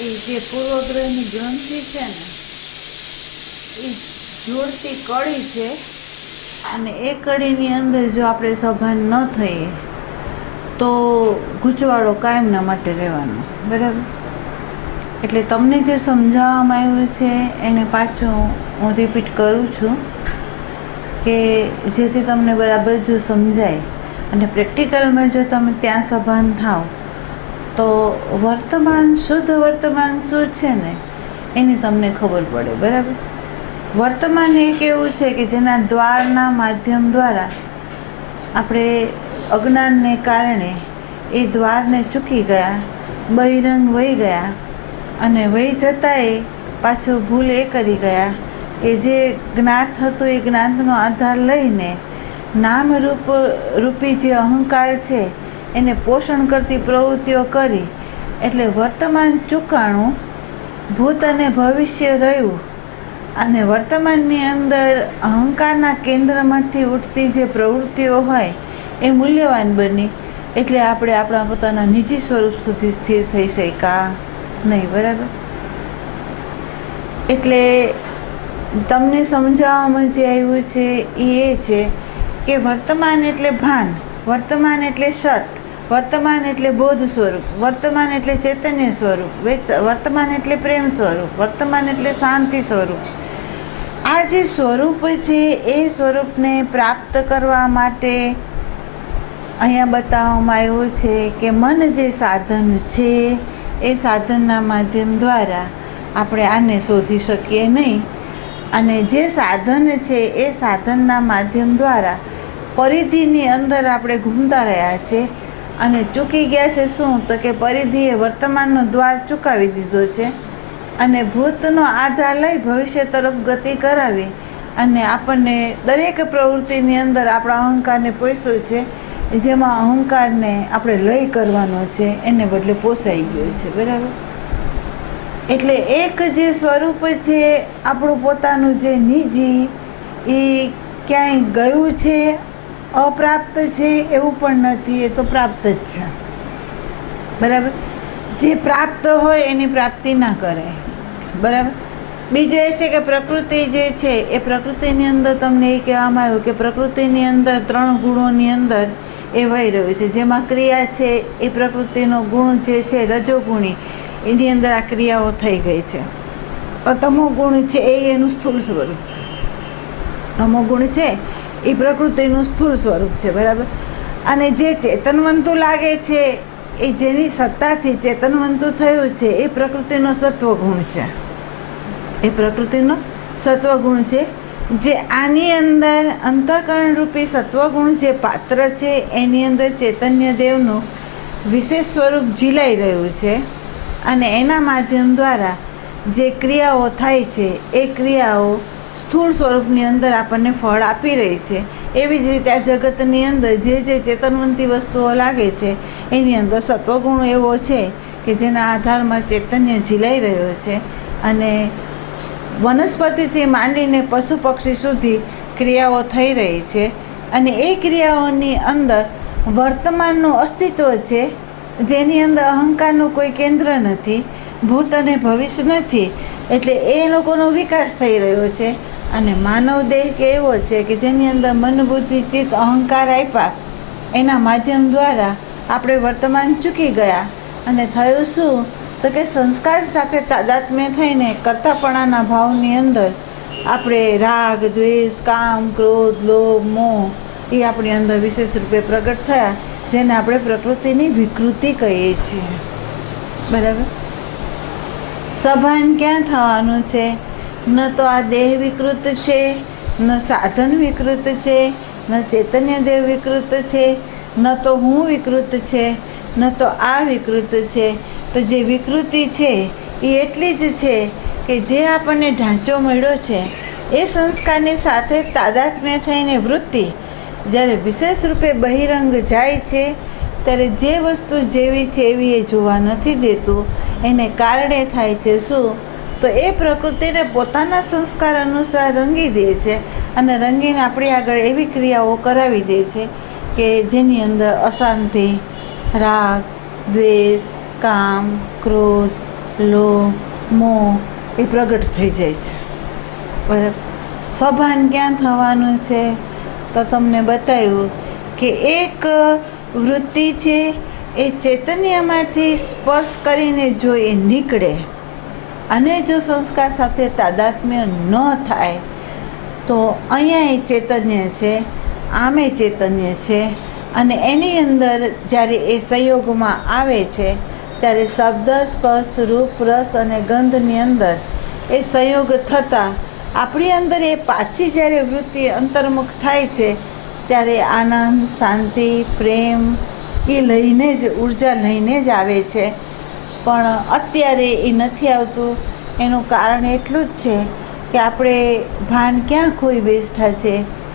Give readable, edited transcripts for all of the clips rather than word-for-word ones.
એ જે પૂર્વગ્રહની ગ્રંથિ છે ને એ જોડતી કડી છે, અને એ કડીની અંદર જો આપણે સભાન ન થઈએ તો ગૂંચવાડો કાયમના માટે રહેવાનો. બરાબર? એટલે તમને જે સમજાવવામાં આવ્યું છે એને પાછું હું રિપીટ કરું છું કે જેથી તમને બરાબર જો સમજાય અને પ્રેક્ટિકલમાં જો તમે ત્યાં સભાન થાવ તો વર્તમાન શુદ્ધ વર્તમાન શું છે ને એની તમને ખબર પડે. બરાબર? વર્તમાન એક એવું છે કે જેના દ્વારના માધ્યમ દ્વારા આપણે અજ્ઞાનને કારણે એ દ્વારને ચૂકી ગયા, બહિરંગ વહી ગયા, અને વહી જતાંય પાછો ભૂલ એ કરી ગયા એ જે જ્ઞાત હતું એ જ્ઞાતનો આધાર લઈને રૂપી જે અહંકાર છે એને પોષણ કરતી પ્રવૃત્તિઓ કરી, એટલે વર્તમાન ચૂકાણું ભૂત અને ભવિષ્ય રહ્યું, અને વર્તમાનની અંદર અહંકારના કેન્દ્રમાંથી ઉઠતી જે પ્રવૃત્તિઓ હોય એ મૂલ્યવાન બની, એટલે આપણે આપણા પોતાના નિજી સ્વરૂપ સુધી સ્થિર થઈ શક્યા નહીં. બરાબર? એટલે તમને સમજાવવામાં જે આવ્યું છે એ છે કે વર્તમાન એટલે ભાન, વર્તમાન એટલે સત, વર્તમાન એટલે બોધ સ્વરૂપ, વર્તમાન એટલે ચૈતન્ય સ્વરૂપ, વર્તમાન એટલે પ્રેમ સ્વરૂપ, વર્તમાન એટલે શાંતિ સ્વરૂપ. આ જે સ્વરૂપ છે એ સ્વરૂપને પ્રાપ્ત કરવા માટે અહીંયા બતાવવામાં આવ્યું છે કે મન જે સાધન છે એ સાધનના માધ્યમ દ્વારા આપણે આને શોધી શકીએ નહીં, અને જે સાધન છે એ સાધનના માધ્યમ દ્વારા પરિધિની અંદર આપણે ઘૂમતા રહ્યા છે, અને ચૂકી ગયા છે શું? તો કે પરિધિએ વર્તમાનનો દ્વાર ચૂકાવી દીધો છે, અને ભૂતનો આધાર લઈ ભવિષ્ય તરફ ગતિ કરાવી, અને આપણને દરેક પ્રવૃત્તિની અંદર આપણા અહંકારને પોષ્યો છે, જેમાં અહંકારને આપણે લય કરવાનો છે એને બદલે પોસાઈ ગયો છે. બરાબર? એટલે એક જે સ્વરૂપ છે આપણું પોતાનું જે નિજી એ ક્યાંય ગયું છે, અપ્રાપ્ત છે એવું પણ નથી, એ તો પ્રાપ્ત જ છે. બરાબર? જે પ્રાપ્ત હોય એની પ્રાપ્તિ ના કરે. બરાબર? બીજું એ છે કે પ્રકૃતિ જે છે એ પ્રકૃતિની અંદર તમને એ કહેવામાં આવ્યું કે પ્રકૃતિની અંદર 3 ગુણોની અંદર એ વહી રહ્યું છે, જેમાં ક્રિયા છે એ પ્રકૃતિનો ગુણ જે છે રજોગુણી, એની અંદર આ ક્રિયાઓ થઈ ગઈ છે. તમો ગુણ છે એ એનું સ્થૂળ સ્વરૂપ છે. તમો ગુણ છે એ પ્રકૃતિનું સ્થૂળ સ્વરૂપ છે. બરાબર? અને જે ચેતનવંતુ લાગે છે એ જેની સત્તાથી ચેતનવંતુ થયું છે એ પ્રકૃતિનો સત્વગુણ છે. એ પ્રકૃતિનો સત્વગુણ છે, જે આની અંદર અંતઃકરણ રૂપી સત્વગુણ જે પાત્ર છે એની અંદર ચૈતન્ય દેવનું વિશેષ સ્વરૂપ ઝીલાઈ રહ્યું છે, અને એના માધ્યમ દ્વારા જે ક્રિયાઓ થાય છે એ ક્રિયાઓ સ્થૂળ સ્વરૂપની અંદર આપણને ફળ આપી રહી છે. એવી જ રીતે આ જગતની અંદર જે ચેતનવંતી વસ્તુઓ લાગે છે એની અંદર સત્વગુણ એવો છે કે જેના આધારમાં ચૈતન્ય ઝીલાઈ રહ્યો છે, અને વનસ્પતિથી માંડીને પશુ પક્ષી સુધી ક્રિયાઓ થઈ રહી છે, અને એ ક્રિયાઓની અંદર વર્તમાનનું અસ્તિત્વ છે, જેની અંદર અહંકારનું કોઈ કેન્દ્ર નથી, ભૂત અને ભવિષ્ય નથી, એટલે એ લોકોનો વિકાસ થઈ રહ્યો છે. અને માનવ દેહ કે એવો છે કે જેની અંદર મન, બુદ્ધિ, ચિત્ત, અહંકાર આપ્યા, એના માધ્યમ દ્વારા આપણે વર્તમાન ચૂકી ગયા, અને થયું શું? તો કે સંસ્કાર સાથે તાદાત્મ્ય થઈને કર્તાપણાના ભાવની અંદર આપણે રાગ, દ્વેષ, કામ, ક્રોધ, લોભ, મોહ એ આપણી અંદર વિશેષ રૂપે પ્રગટ થયા, જેને આપણે પ્રકૃતિની વિકૃતિ કહીએ છીએ. બરાબર? સભાન ક્યાં થવાનું છે? ન તો આ દેહ વિકૃત છે, ન સાધન વિકૃત છે, ન ચૈતન્ય દેવ વિકૃત છે, ન તો હું વિકૃત છે, ન તો આ વિકૃત છે. તો જે વિકૃતિ છે એ એટલી જ છે કે જે આપણને ઢાંચો મળ્યો છે એ સંસ્કારની સાથે તાદાત્મ્ય થઈને વૃત્તિ જ્યારે વિશેષ રૂપે બહિરંગ જાય છે ત્યારે જે વસ્તુ જેવી છે એવી એ જોવા નથી દેતું. એને કારણે થાય છે શું? તો એ પ્રકૃતિને પોતાના સંસ્કાર અનુસાર રંગી દે છે, અને રંગીને આપણી આગળ એવી ક્રિયાઓ કરાવી દે છે કે જેની અંદર અશાંતિ, રાગ, દ્વેષ, કામ, ક્રોધ, લોભ, મોહ એ પ્રગટ થઈ જાય છે. બરાબર. સભાન ક્યાં થવાનું છે? તો તમને બતાવ્યું કે એક વૃત્તિ છે એ ચૈતન્યમાંથી સ્પર્શ કરીને જો એ નીકળે અને જો સંસ્કાર સાથે તાદાત્મ્ય ન થાય તો અહીંયા એ ચૈતન્ય છે, આમે ચૈતન્ય છે, અને એની અંદર જ્યારે એ સંયોગમાં આવે છે ત્યારે શબ્દ, સ્પર્શ, રૂપ, રસ અને ગંધની અંદર એ સંયોગ થતાં આપણી અંદર એ પાછી જ્યારે વૃત્તિ અંતર્મુખ થાય છે ત્યારે આનંદ, શાંતિ, પ્રેમ એ લઈને જ, ઉર્જા લઈને જ આવે છે. પણ અત્યારે એ નથી આવતું. એનું કારણ એટલું જ છે કે આપણે ભાન ક્યાં ખોઈ બેઠા છે?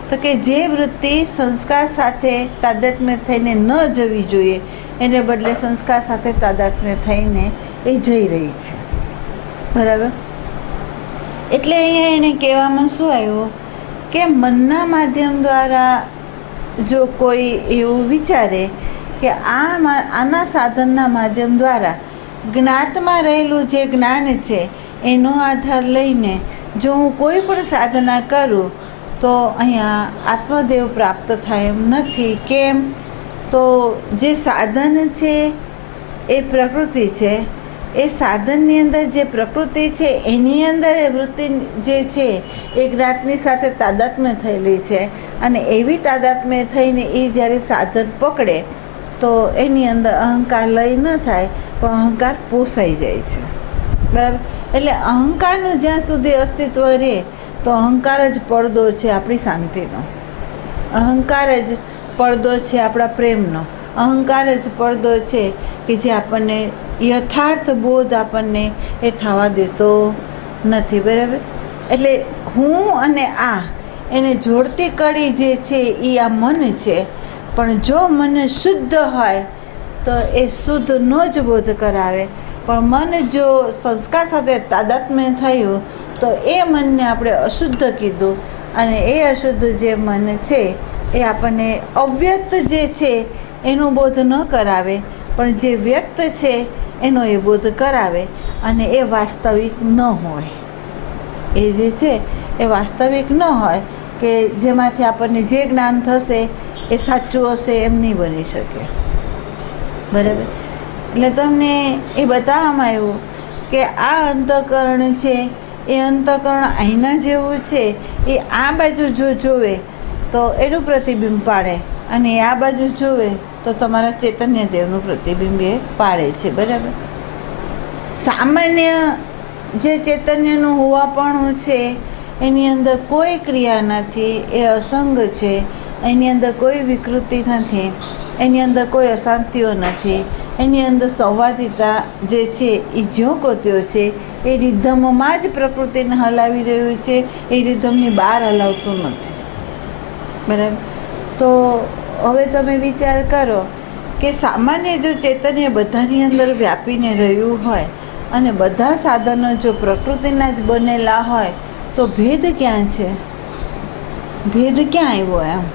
તો કે જે વૃત્તિ સંસ્કાર સાથે તાદાત્મ્ય થઈને ન જવી જોઈએ એને બદલે સંસ્કાર સાથે તાદાત્મ્ય થઈને એ જઈ રહી છે. બરાબર. એટલે અહીંયા એને કહેવામાં શું આવ્યું કે મનના માધ્યમ દ્વારા જો કોઈ એવું વિચારે કે આના સાધનના માધ્યમ દ્વારા જ્ઞાતમાં રહેલું જે જ્ઞાન છે એનો આધાર લઈને જો હું કોઈ પણ સાધના કરું તો અહીંયા આત્મદેવ પ્રાપ્ત થાય એમ નથી. કેમ? તો જે સાધન છે એ પ્રકૃતિ છે. એ સાધનની અંદર જે પ્રકૃતિ છે એની અંદર એ વૃત્તિ જે છે એ જ્ઞાતની સાથે તાદાત્મ્ય થયેલી છે, અને એવી તાદાત્મ્ય થઈને એ જ્યારે સાધન પકડે તો એની અંદર અહંકાર લય ન થાય પણ અહંકાર પોસાઈ જાય છે. બરાબર. એટલે અહંકારનું જ્યાં સુધી અસ્તિત્વ રહે તો અહંકાર જ પડદો છે આપણી શાંતિનો, અહંકાર જ પડદો છે આપણા પ્રેમનો, અહંકાર જ પડદો છે કે જે આપણને યથાર્થ બોધ આપણને એ થવા દેતો નથી. બરાબર. એટલે હું અને આ એને જોડતી કડી જે છે એ આ મન છે. પણ જો મન શુદ્ધ હોય તો એ શુદ્ધનો જ બોધ કરાવે. પણ મન જો સંસ્કાર સાથે તાદાત્મ્ય થયું તો એ મનને આપણે અશુદ્ધ કીધું, અને એ અશુદ્ધ જે મન છે એ આપણને અવ્યક્ત જે છે એનો બોધ ન કરાવે, પણ જે વ્યક્ત છે એનો એ બોધ કરાવે, અને એ વાસ્તવિક ન હોય. એ જે છે એ વાસ્તવિક ન હોય કે જેમાંથી આપણને જે જ્ઞાન થશે એ સાચું હશે એમ નહીં બની શકે. બરાબર. એટલે તમને એ બતાવવામાં આવ્યું કે આ અંતઃકરણ છે એ અંતઃકરણ આઈના જેવું છે. એ આ બાજુ જો જોવે તો એનું પ્રતિબિંબ પાડે, અને આ બાજુ જોવે તો તમારા ચૈતન્ય દેવનું પ્રતિબિંબ એ પાડે છે. બરાબર. સામાન્ય જે ચૈતન્યનું હોવાપણું છે એની અંદર કોઈ ક્રિયા નથી, એ અસંગ છે. એની અંદર કોઈ વિકૃતિ નથી, એની અંદર કોઈ અશાંતિઓ નથી, એની અંદર સંવાદિતા જે છે એ જ્યોકોત્યો છે. એ રિધમમાં જ પ્રકૃતિને હલાવી રહ્યું છે, એ રિધમની બહાર હલાવતું નથી. બરાબર. તો હવે તમે વિચાર કરો કે સામાન્ય જો ચૈતન્ય બધાની અંદર વ્યાપીને રહ્યું હોય અને બધા સાધનો જો પ્રકૃતિના જ બનેલા હોય તો ભેદ ક્યાં છે? ભેદ ક્યાં આવ્યો એમ?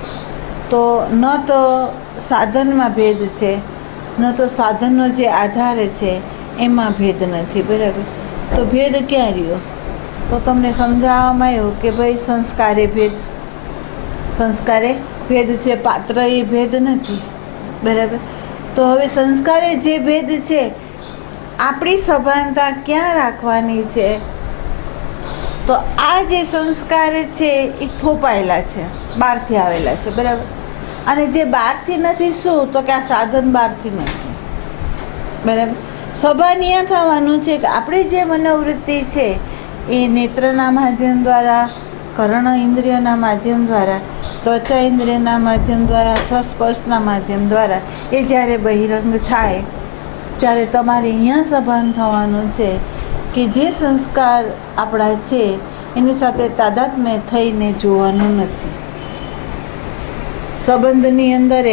તો ન તો સાધનમાં ભેદ છે, ન તો સાધનનો જે આધાર છે એમાં ભેદ નથી. બરાબર. તો ભેદ ક્યાં રહ્યો? તો તમને સમજાવવામાં આવ્યું કે ભાઈ સંસ્કારે ભેદ, સંસ્કારે ભેદ છે, પાત્ર એ ભેદ નથી. બરાબર. તો હવે સંસ્કારે જે ભેદ છે આપણી સભાનતા ક્યાં રાખવાની છે? તો આ જે સંસ્કાર છે એ થોપાયેલા છે, બહારથી આવેલા છે. બરાબર. અને જે બહારથી નથી શું? તો કે આ સાધન બહારથી નથી. બરાબર. સભાનીય થવાનું છે કે આપણી જે મનોવૃત્તિ છે એ નેત્રના માધ્યમ દ્વારા, કર્ણ ઇન્દ્રિયના માધ્યમ દ્વારા, ત્વચા ઇન્દ્રિયના માધ્યમ દ્વારા અથવા સ્પર્શના માધ્યમ દ્વારા એ જ્યારે બહિરંગ થાય ત્યારે તમારે અહીંયા સભાન થવાનું છે કે જે સંસ્કાર આપણા છે એની સાથે તાદાત્મ્ય થઈને જોવાનું નથી. સંબંધની અંદર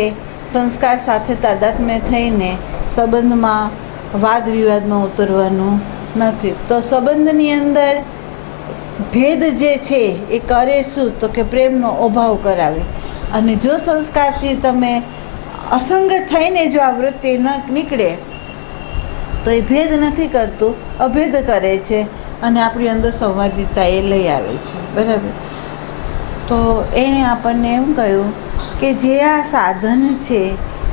સંસ્કાર સાથે તાદાત્મ્ય થઈને સંબંધમાં વાદ વિવાદમાં ઉતરવાનું નથી. તો સંબંધની અંદર ભેદ જે છે એ કરે શું? તો કે પ્રેમનો અભાવ કરાવે. અને જો સંસ્કારથી તમે અસંગ થઈને જો આ વૃત્તિ ન નીકળે તો તો એ ભેદ નથી કરતું, અભેદ કરે છે અને આપણી અંદર સંવાદિતા એ લઈ આવે છે. બરાબર. તો એણે આપણને એમ કહ્યું કે જે આ સાધન છે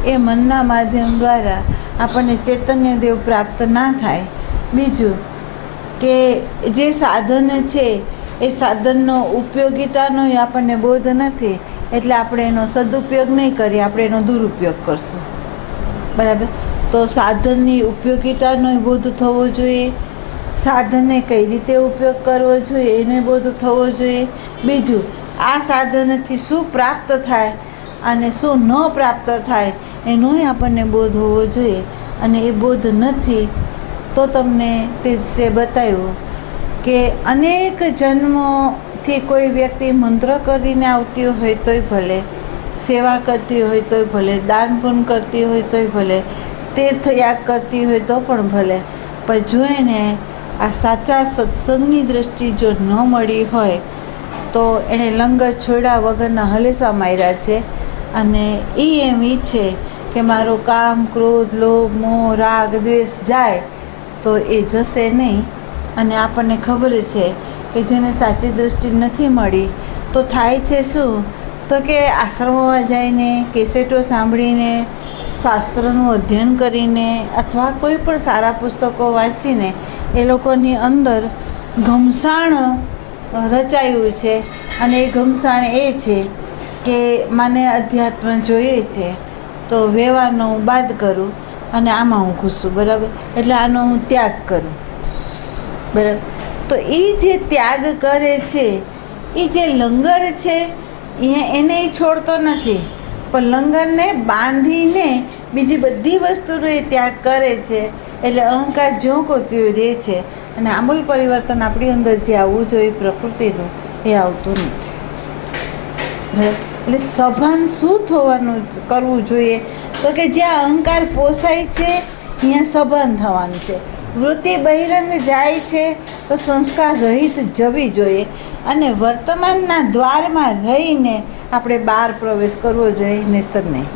એ મનના માધ્યમ દ્વારા આપણને ચૈતન્ય દેવ પ્રાપ્ત ના થાય. બીજું કે જે સાધન છે એ સાધનનો ઉપયોગિતાનો આપણને બોધ નથી, એટલે આપણે એનો સદુપયોગ નહીં કરીએ, આપણે એનો દુરુપયોગ કરશું. બરાબર. તો સાધનની ઉપયોગિતાનો બોધ થવો જોઈએ, સાધનને કઈ રીતે ઉપયોગ કરવો જોઈએ એને બોધ થવો જોઈએ. બીજું, આ સાધનથી શું પ્રાપ્ત થાય અને શું ન પ્રાપ્ત થાય એનોય આપણને બોધ હોવો જોઈએ. અને એ બોધ નથી તો તમને તે બતાવ્યું કે અનેક જન્મોથી કોઈ વ્યક્તિ મંત્ર કરીને આવતી હોય તોય ભલે, સેવા કરતી હોય તોય ભલે, દાન પુણ્ય કરતી હોય તોય ભલે, તીર્થયાગ કરતી હોય તો પણ ભલે, પણ જો એને આ સાચા સત્સંગની દૃષ્ટિ જો ન મળી હોય તો એણે લંગર છોડ્યા વગરના હલેસા માર્યા છે. અને એ એમ ઈચ્છે કે મારો કામ, ક્રોધ, લોભ, મોહ, રાગ, દ્વેષ જાય તો એ જશે નહીં. અને આપણને ખબર છે કે જેને સાચી દૃષ્ટિ નથી મળી તો થાય છે શું, તો કે આશ્રમોમાં જઈને, કેસેટો સાંભળીને, શાસ્ત્રનું અધ્યયન કરીને અથવા કોઈ પણ સારા પુસ્તકો વાંચીને એ લોકોની અંદર ઘમસાણ રચાયું છે. અને એ ઘમસાણ એ છે કે મને અધ્યાત્મ જોઈએ છે તો વ્યવહારનો હું બાદ કરું અને આમાં હું ઘૂસું. બરાબર. એટલે આનો હું ત્યાગ કરું. બરાબર. તો એ જે ત્યાગ કરે છે, એ જે લંગર છે એને છોડતો નથી, પણ લંગરને બાંધીને બીજી બધી વસ્તુનો એ ત્યાગ કરે છે. એટલે અહંકાર ઝોંકોતી રહે છે અને આમૂલ પરિવર્તન આપણી અંદર જે આવવું જોઈએ પ્રકૃતિનું એ આવતું નથી. એટલે સભાન શું થવાનું કરવું જોઈએ, તો કે જ્યાં અહંકાર પોસાય છે ત્યાં સભાન થવાનું છે. વૃત્તિ બહિરંગ જાય છે તો સંસ્કાર રહિત જવી જોઈએ અને વર્તમાનના દ્વારમાં રહીને આપણે બહાર પ્રવેશ કરવો જોઈએ, નહીંતર નહીં.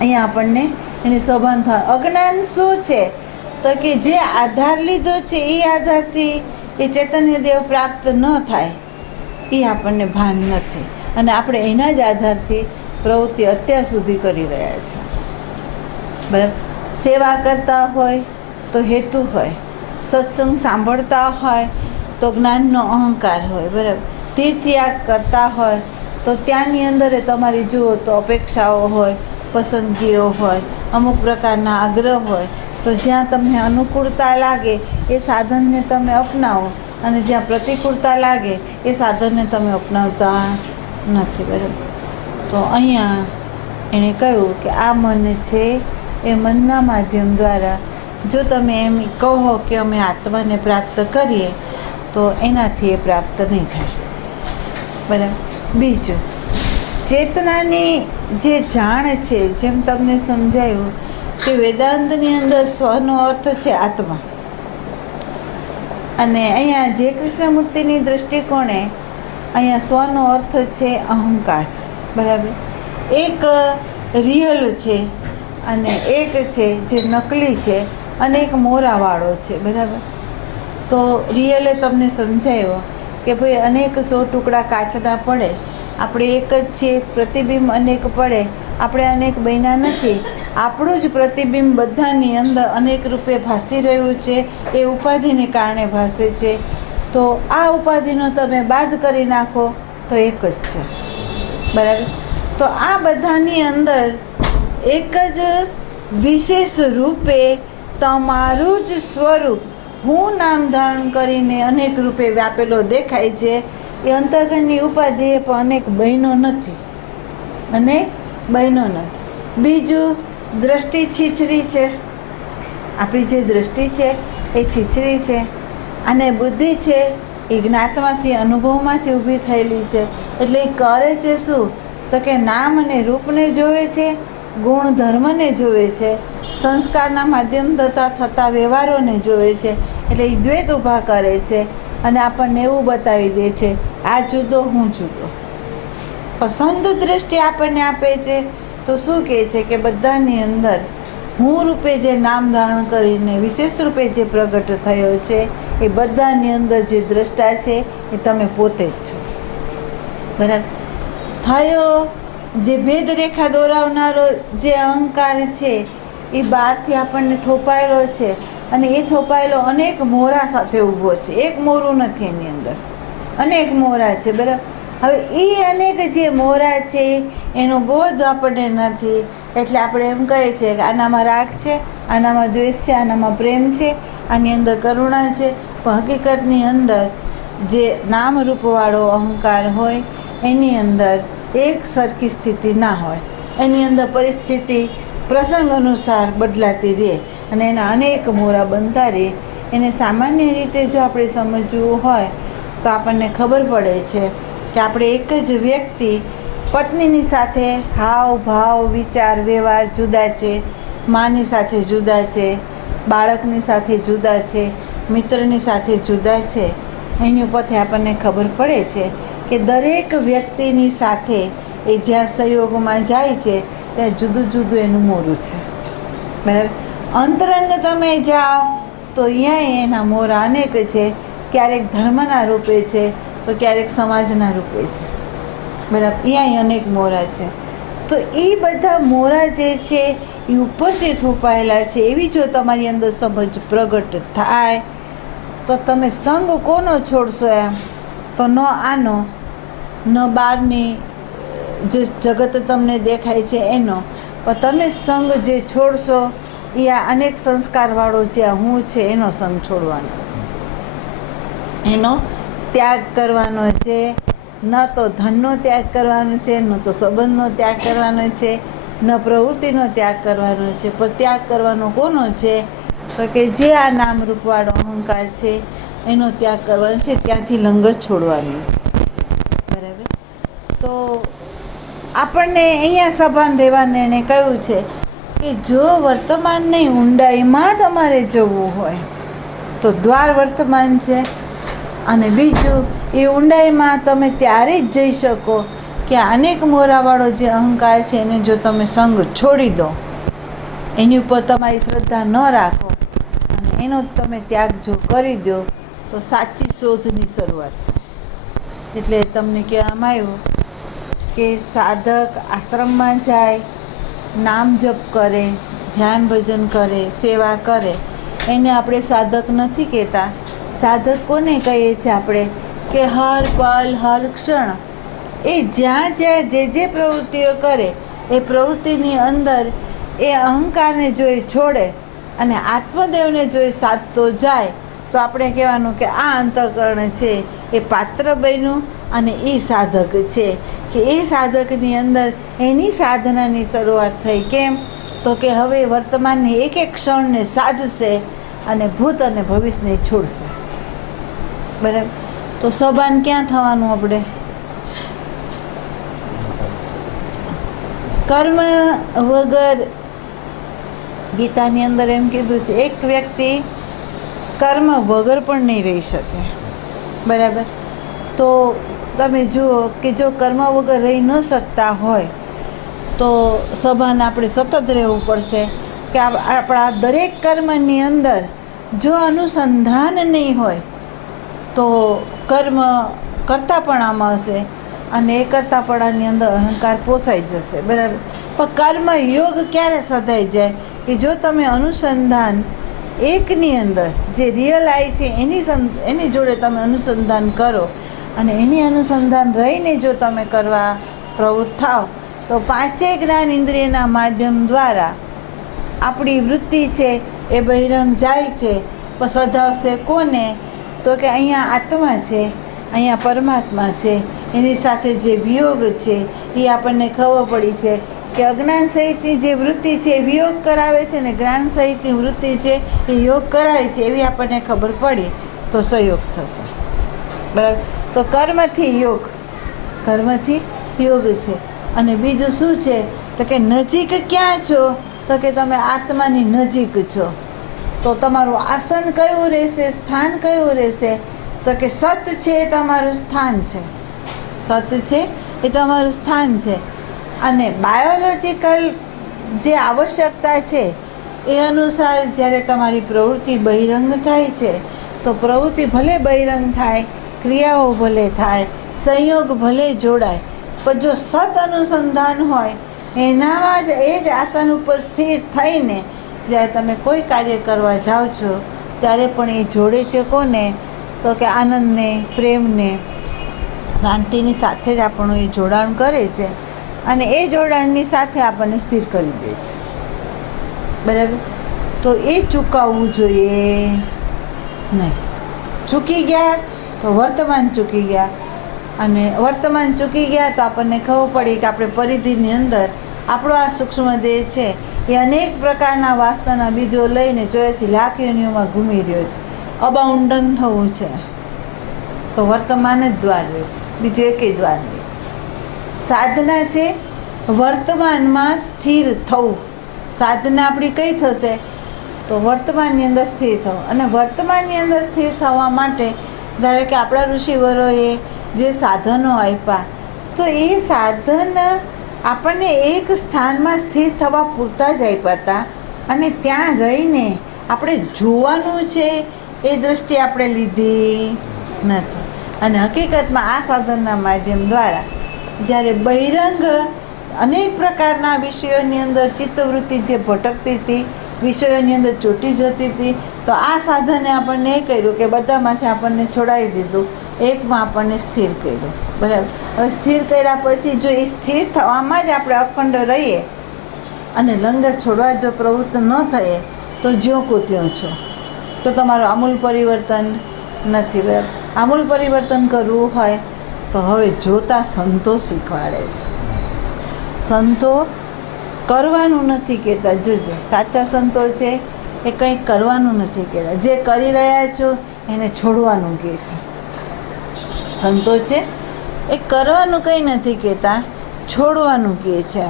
અહીંયા આપણને એની સભાન થાય. અજ્ઞાન શું છે, તો કે જે આધાર લીધો છે એ આધારથી એ ચૈતન્ય દેવ પ્રાપ્ત ન થાય એ આપણને ભાન નથી. અને આપણે એના જ આધારથી પ્રવૃત્તિ અત્યાર સુધી કરી રહ્યા છીએ. બરાબર. સેવા કરતા હોય તો હેતુ હોય, સત્સંગ સાંભળતા હોય તો જ્ઞાનનો અહંકાર હોય. બરાબર. તીર્થયાગ કરતા હોય તો ત્યાંની અંદર તમારી જુઓ તો અપેક્ષાઓ હોય, પસંદગીઓ હોય, અમુક પ્રકારના આગ્રહ હોય. તો જ્યાં તમને અનુકૂળતા લાગે એ સાધનને તમે અપનાવો અને જ્યાં પ્રતિકૂળતા લાગે એ સાધનને તમે અપનાવતા નથી. બરાબર. તો અહીંયા એણે કહ્યું કે આ મન છે એ મનના માધ્યમ દ્વારા જો તમે એમ કહો કે અમે આત્માને પ્રાપ્ત કરીએ તો એનાથી એ પ્રાપ્ત નહીં થાય. બરાબર. બીજું, ચેતનાની જે જાણ છે, જેમ તમને સમજાયું કે વેદાંતની અંદર સ્વનો અર્થ છે આત્મા, અને અહીંયા જે કૃષ્ણમૂર્તિની દૃષ્ટિકોણે અહીંયા સ્વનો અર્થ છે અહંકાર. બરાબર. એક રિયલ છે અને એક છે જે નકલી છે અને એક મોરાવાળો છે. બરાબર. તો રિયલે તમને સમજાયો કે ભાઈ અનેક 100 ટુકડા કાચના પડે, આપણે એક જ છીએ, પ્રતિબિંબ અનેક પડે, આપણે અનેક બન્યા નથી. આપણું જ પ્રતિબિંબ બધાની અંદર અનેક રૂપે ભાસી રહ્યું છે, એ ઉપાધિને કારણે ભાસે છે. તો આ ઉપાધિનો તમે બાદ કરી નાખો તો એક જ છે. બરાબર. તો આ બધાની અંદર એક જ વિશેષ રૂપે તમારું જ સ્વરૂપ હું નામ ધારણ કરીને અનેક રૂપે વ્યાપેલો દેખાય છે. એ અંતઃકરણની ઉપાધિ એ પણ અનેક બહેનો નથી, અનેક બહેનો નથી. બીજું, દ્રષ્ટિ છીછરી છે. આપણી જે દ્રષ્ટિ છે એ છીછરી છે અને બુદ્ધિ છે એ જ્ઞાતમાંથી, અનુભવમાંથી ઊભી થયેલી છે. એટલે એ કરે છે શું, તો કે નામ અને રૂપને જોવે છે, ગુણ ધર્મને જોવે છે, સંસ્કારના માધ્યમ થતા વ્યવહારોને જોવે છે. એટલે એ દ્વૈત ઊભા કરે છે અને આપણને એવું બતાવી દે છે આ જુદો હું જુદો. પસંદ દ્રષ્ટિ આપણને આપે છે. તો શું કહે છે કે બધાની અંદર હું રૂપે જે નામ ધારણ કરીને વિશેષ રૂપે જે પ્રગટ થયો છે એ બધાની અંદર જે દ્રષ્ટા છે એ તમે પોતે જ છો. બરાબર. થયો જે ભેદ રેખા દોરાવનારો જે અહંકાર છે એ બહારથી આપણને થોપાયેલો છે અને એ થોપાયેલો અનેક મોરા સાથે ઊભો છે. એક મોરું નથી, એની અંદર અનેક મોરા છે. બરાબર. હવે એ અનેક જે મોરા છે એનો બોધ આપણને નથી, એટલે આપણે એમ કહીએ છીએ કે આનામાં રાગ છે, આનામાં દ્વેષ છે, આનામાં પ્રેમ છે, આની અંદર કરુણા છે. પણ હકીકતની અંદર જે નામરૂપવાળો અહંકાર હોય એની અંદર એક સરખી સ્થિતિ ના હોય. એની અંદર પરિસ્થિતિ પ્રસંગ અનુસાર બદલાતી રહે અને એના અનેક મોરા બનતા રહે. એને સામાન્ય રીતે જો આપણે સમજવું હોય તો આપણને ખબર પડે છે કે આપણે એક જ વ્યક્તિ પત્નીની સાથે હાવ ભાવ વિચાર વ્યવહાર જુદા છે, માની સાથે જુદા છે, બાળકની સાથે જુદા છે, મિત્રની સાથે જુદા છે. એની ઉપરથી આપણને ખબર પડે છે કે દરેક વ્યક્તિની સાથે એ જ્યાં સહયોગમાં જાય છે ત્યાં જુદું જુદું એનું મોરું છે. બરાબર. અંતરંગ તમે જાઓ તો અહીંયા એના મોરા અનેક છે. ક્યારેક ધર્મના રૂપે છે તો ક્યારેક સમાજના રૂપે છે. બરાબર. અહીંયા અનેક મોરા છે. તો એ બધા મોરા જે છે એ ઉપરથી થોપાયેલા છે. એવી જો તમારી અંદર સમજ પ્રગટ થાય તો તમે સંગ કોનો છોડશો? એમ તો ન આનો, ન બહારની જે જગત તમને દેખાય છે એનો, પણ તમે સંગ જે છોડશો એ આ અનેક સંસ્કારવાળો જે આ હું છે એનો સંગ છોડવાનો છે, એનો ત્યાગ કરવાનો છે. ન તો ધનનો ત્યાગ કરવાનો છે, ન તો સંબંધનો ત્યાગ કરવાનો છે, ન પ્રવૃત્તિનો ત્યાગ કરવાનો છે. પણ ત્યાગ કરવાનો કોનો છે? તો કે જે આ નામરૂપવાળો અહંકાર છે એનો ત્યાગ કરવાનો છે. ત્યાંથી લંગર છોડવાની છે. બરાબર. તો આપણને અહીંયા સભાન રહેવાને એણે કહ્યું છે કે જો વર્તમાનની ઊંડાઈમાં તમારે જવું હોય તો દ્વાર વર્તમાન છે. અને બીજું, એ ઊંડાઈમાં તમે ત્યારે જ જઈ શકો કે અનેક મોરાવાળો જે અહંકાર છે એને જો તમે સંગ છોડી દો, એની ઉપર તમારી શ્રદ્ધા ન રાખો અને એનો તમે ત્યાગ જો કરી દો તો સાચી શોધની શરૂઆત થાય. એટલે તમને કહેવામાં આવ્યું કે સાધક આશ્રમમાં જાય, નામ જપ કરે, ધ્યાન ભજન કરે, સેવા કરે, એને આપણે સાધક નથી કહેતા. સાધક કોને કહીએ છીએ આપણે? કે હર પલ હર ક્ષણ એ જ્યાં જ્યાં જે પ્રવૃત્તિઓ કરે એ પ્રવૃત્તિની અંદર એ અહંકારને જો એ છોડે અને આત્મદેવને જો એ સાધતો જાય તો આપણે કહેવાનું કે આ અંતઃકરણ છે એ પાત્ર બન્યું અને એ સાધક છે. કે એ સાધકની અંદર એની સાધનાની શરૂઆત થઈ. કેમ? તો કે હવે વર્તમાનની એક એક ક્ષણને સાધશે અને ભૂત અને ભવિષ્યને છોડશે. બરાબર. તો સભાન ક્યાં થવાનું? આપણે કર્મ વગર, ગીતાની અંદર એમ કીધું છે એક વ્યક્તિ કર્મ વગર પણ નહીં રહી શકે. બરાબર. તો તમે જુઓ કે જો કર્મ વગર રહી ન શકતા હોય તો સભાન આપણે સતત રહેવું પડશે. કે આપણા દરેક કર્મની અંદર જો અનુસંધાન નહીં હોય તો કર્મ કરતાપણામાં હશે અને એ કરતાપણાની અંદર અહંકાર પોસાઈ જશે. બરાબર. પણ કર્મ યોગ ક્યારે સધાઈ જાય? કે જો તમે અનુસંધાન એકની અંદર જે રિયલ આઈ છે એની જોડે તમે અનુસંધાન કરો અને એની અનુસંધાન રહીને જો તમે કરવા પ્રવૃત્ત થાવ તો પાંચેય જ્ઞાન ઇન્દ્રિયના માધ્યમ દ્વારા આપણી વૃત્તિ છે એ બહિરંગ જાય છે. પણ સધાવશે કોને? તો કે અહીંયા આત્મા છે, અહીંયા પરમાત્મા છે, એની સાથે જે વિયોગ છે એ આપણને ખબર પડી છે કે અજ્ઞાન સહિતની જે વૃત્તિ છે એ વિયોગ કરાવે છે ને જ્ઞાન સહિતની વૃત્તિ છે એ યોગ કરાવે છે, એવી આપણને ખબર પડી તો સહયોગ થશે. બરાબર. તો કર્મથી યોગ છે. અને બીજું શું છે? તો કે નજીક ક્યાં છો? તો કે તમે આત્માની નજીક છો. તો તમારું આસન કયું રહેશે? સ્થાન કયું રહેશે? તો કે સત છે એ તમારું સ્થાન છે. સત છે એ તમારું સ્થાન છે. અને બાયોલોજિકલ જે આવશ્યકતા છે એ અનુસાર જ્યારે તમારી પ્રવૃત્તિ બહિરંગ થાય છે તો પ્રવૃત્તિ ભલે બહિરંગ થાય, ક્રિયાઓ ભલે થાય, સંયોગ ભલે જોડાય, પણ જો સત અનુસંધાન હોય એનામાં જ એ જ આસન ઉપર સ્થિર થઈને જ્યારે તમે કોઈ કાર્ય કરવા જાઓ છો ત્યારે પણ એ જોડે છે કોને? તો કે આનંદને, પ્રેમને, શાંતિની સાથે જ આપણું એ જોડાણ કરે છે અને એ જોડાણની સાથે આપણને સ્થિર કરી દે છે. બરાબર? તો એ ચૂકવવું જોઈએ નહીં. ચૂકી ગયા તો વર્તમાન ચૂકી ગયા, અને વર્તમાન ચૂકી ગયા તો આપણને ખબર પડી કે આપણે પરિધિની અંદર આપણો આ સૂક્ષ્મ દેહ છે એ અનેક પ્રકારના વાસનાના બીજો લઈને 84 લાખ યોનિઓમાં ઘૂમી રહ્યો છે. અબાઉન્ડન થવું છે તો વર્તમાન જ દ્વાર રહેશે, બીજું એકેય દ્વાર નહીં. સાધના છે વર્તમાનમાં સ્થિર થવું. સાધના આપણી કઈ થશે? તો વર્તમાનની અંદર સ્થિર થવું. અને વર્તમાનની અંદર સ્થિર થવા માટે ધારો કે આપણા ઋષિવરોએ જે સાધનો આપ્યા તો એ સાધન આપણને એક સ્થાનમાં સ્થિર થવા પૂરતા જ આપ્યા હતા, અને ત્યાં રહીને આપણે જોવાનું છે એ દૃષ્ટિ આપણે લીધી નથી. અને હકીકતમાં આ સાધનના માધ્યમ દ્વારા જ્યારે બહિરંગ અનેક પ્રકારના વિષયોની અંદર ચિત્તવૃત્તિ જે ભટકતી હતી, વિષયોની અંદર ચોંટી જતી હતી, તો આ સાધને આપણને એ કર્યું કે બધામાંથી આપણને છોડાવી દીધું, એકમાં આપણને સ્થિર કર્યું. બરાબર? હવે સ્થિર કર્યા પછી જો એ સ્થિર થવામાં જ આપણે અખંડ રહીએ અને લંગર છોડવા જો પ્રવૃત્ત ન થઈએ તો જ્યો કો ત્યો છો, તો તમારું આમૂલ પરિવર્તન નથી. બરાબર? આમૂલ પરિવર્તન કરવું હોય તો હવે જોતા સંતો શીખવાડે છે. સંતો કરવાનું નથી કહેતા. જોજો, સાચા સંતો છે એ કંઈ કરવાનું નથી કહેતા, જે કરી રહ્યા છો એને છોડવાનું કહે છે. સંતો છે એ કરવાનું કંઈ નથી કહેતા, છોડવાનું કહે છે.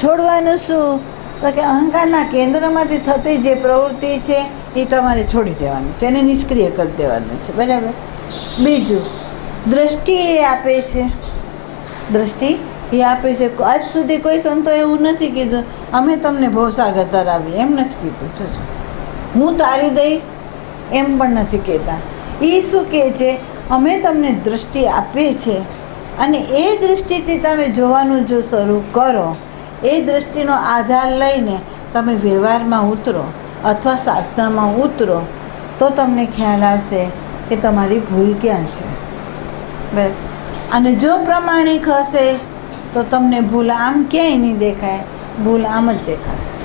છોડવાનું શું? તો કે અહંકારના કેન્દ્રમાંથી થતી જે પ્રવૃત્તિ છે એ તમારે છોડી દેવાની છે, એને નિષ્ક્રિય કરી દેવાનું છે. બરાબર? બીજું, દ્રષ્ટિ એ આપે છે. દ્રષ્ટિ એ આપે છે. આજ સુધી કોઈ સંતો એવું નથી કીધું અમે તમને ભવસાગર તરાવીએ, એમ નથી કીધું. જોજો, હું તારી દઈશ એમ પણ નથી કહેતા. એ શું કહે છે? અમે તમને દૃષ્ટિ આપીએ છીએ અને એ દૃષ્ટિથી તમે જોવાનું જો શરૂ કરો, એ દૃષ્ટિનો આધાર લઈને તમે વ્યવહારમાં ઉતરો અથવા સાધનામાં ઉતરો તો તમને ખ્યાલ આવશે કે તમારી ભૂલ ક્યાં છે. બરાબર? અને જો પ્રમાણિક હશે તો તમને ભૂલ આમ ક્યાંય નહીં દેખાય, ભૂલ આમ જ દેખાશે.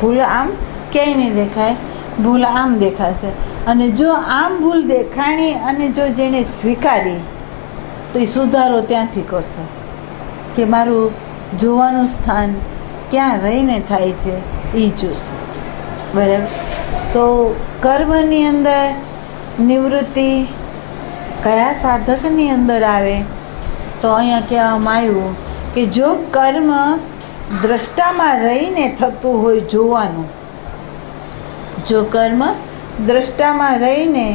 ભૂલ આમ ક્યાંય નહીં દેખાય, ભૂલ આમ દેખાશે. અને જો આમ ભૂલ દેખાણી અને જો જેણે સ્વીકારી તો એ સુધારો ત્યાંથી કરશે કે મારું જોવાનું સ્થાન ક્યાં રહીને થાય છે એ જોશે. બરાબર? તો કર્મની અંદર નિવૃત્તિ કયા સાધકની અંદર આવે? તો અહીંયા કહેવામાં આવ્યું કે જો કર્મ દ્રષ્ટામાં રહીને થતું હોય જોવાનું, જો કર્મ દ્રષ્ટામાં રહીને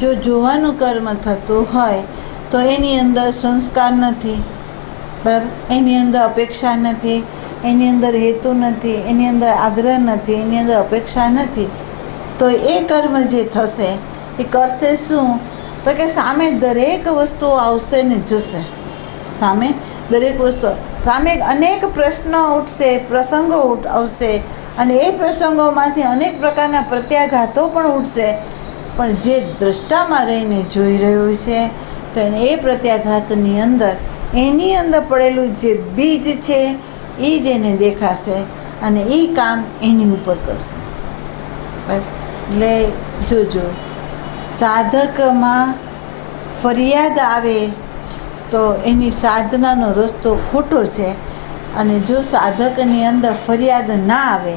જો જોવાનું કર્મ થતું હોય તો એની અંદર સંસ્કાર નથી. બરાબર? એની અંદર અપેક્ષા નથી, એની અંદર હેતુ નથી, એની અંદર આગ્રહ નથી, એની અંદર અપેક્ષા નથી. તો એ કર્મ જે થશે એ કરશે શું? તો કે સામે દરેક વસ્તુ આવશે ને જશે. સામે દરેક વસ્તુ સામે અનેક પ્રશ્નો ઉઠશે, પ્રસંગો આવશે અને એ પ્રસંગોમાંથી અનેક પ્રકારના પ્રત્યાઘાતો પણ ઉઠશે. પણ જે દ્રષ્ટામાં રહીને જોઈ રહ્યું છે તો એને એ પ્રત્યાઘાતની અંદર એની અંદર પડેલું જે બીજ છે એ જ એને દેખાશે અને એ કામ એની ઉપર કરશે. એટલે જોજો, સાધકમાં ફરિયાદ આવે તો એની સાધનાનો રસ્તો ખોટો છે, અને જો સાધકની અંદર ફરિયાદ ના આવે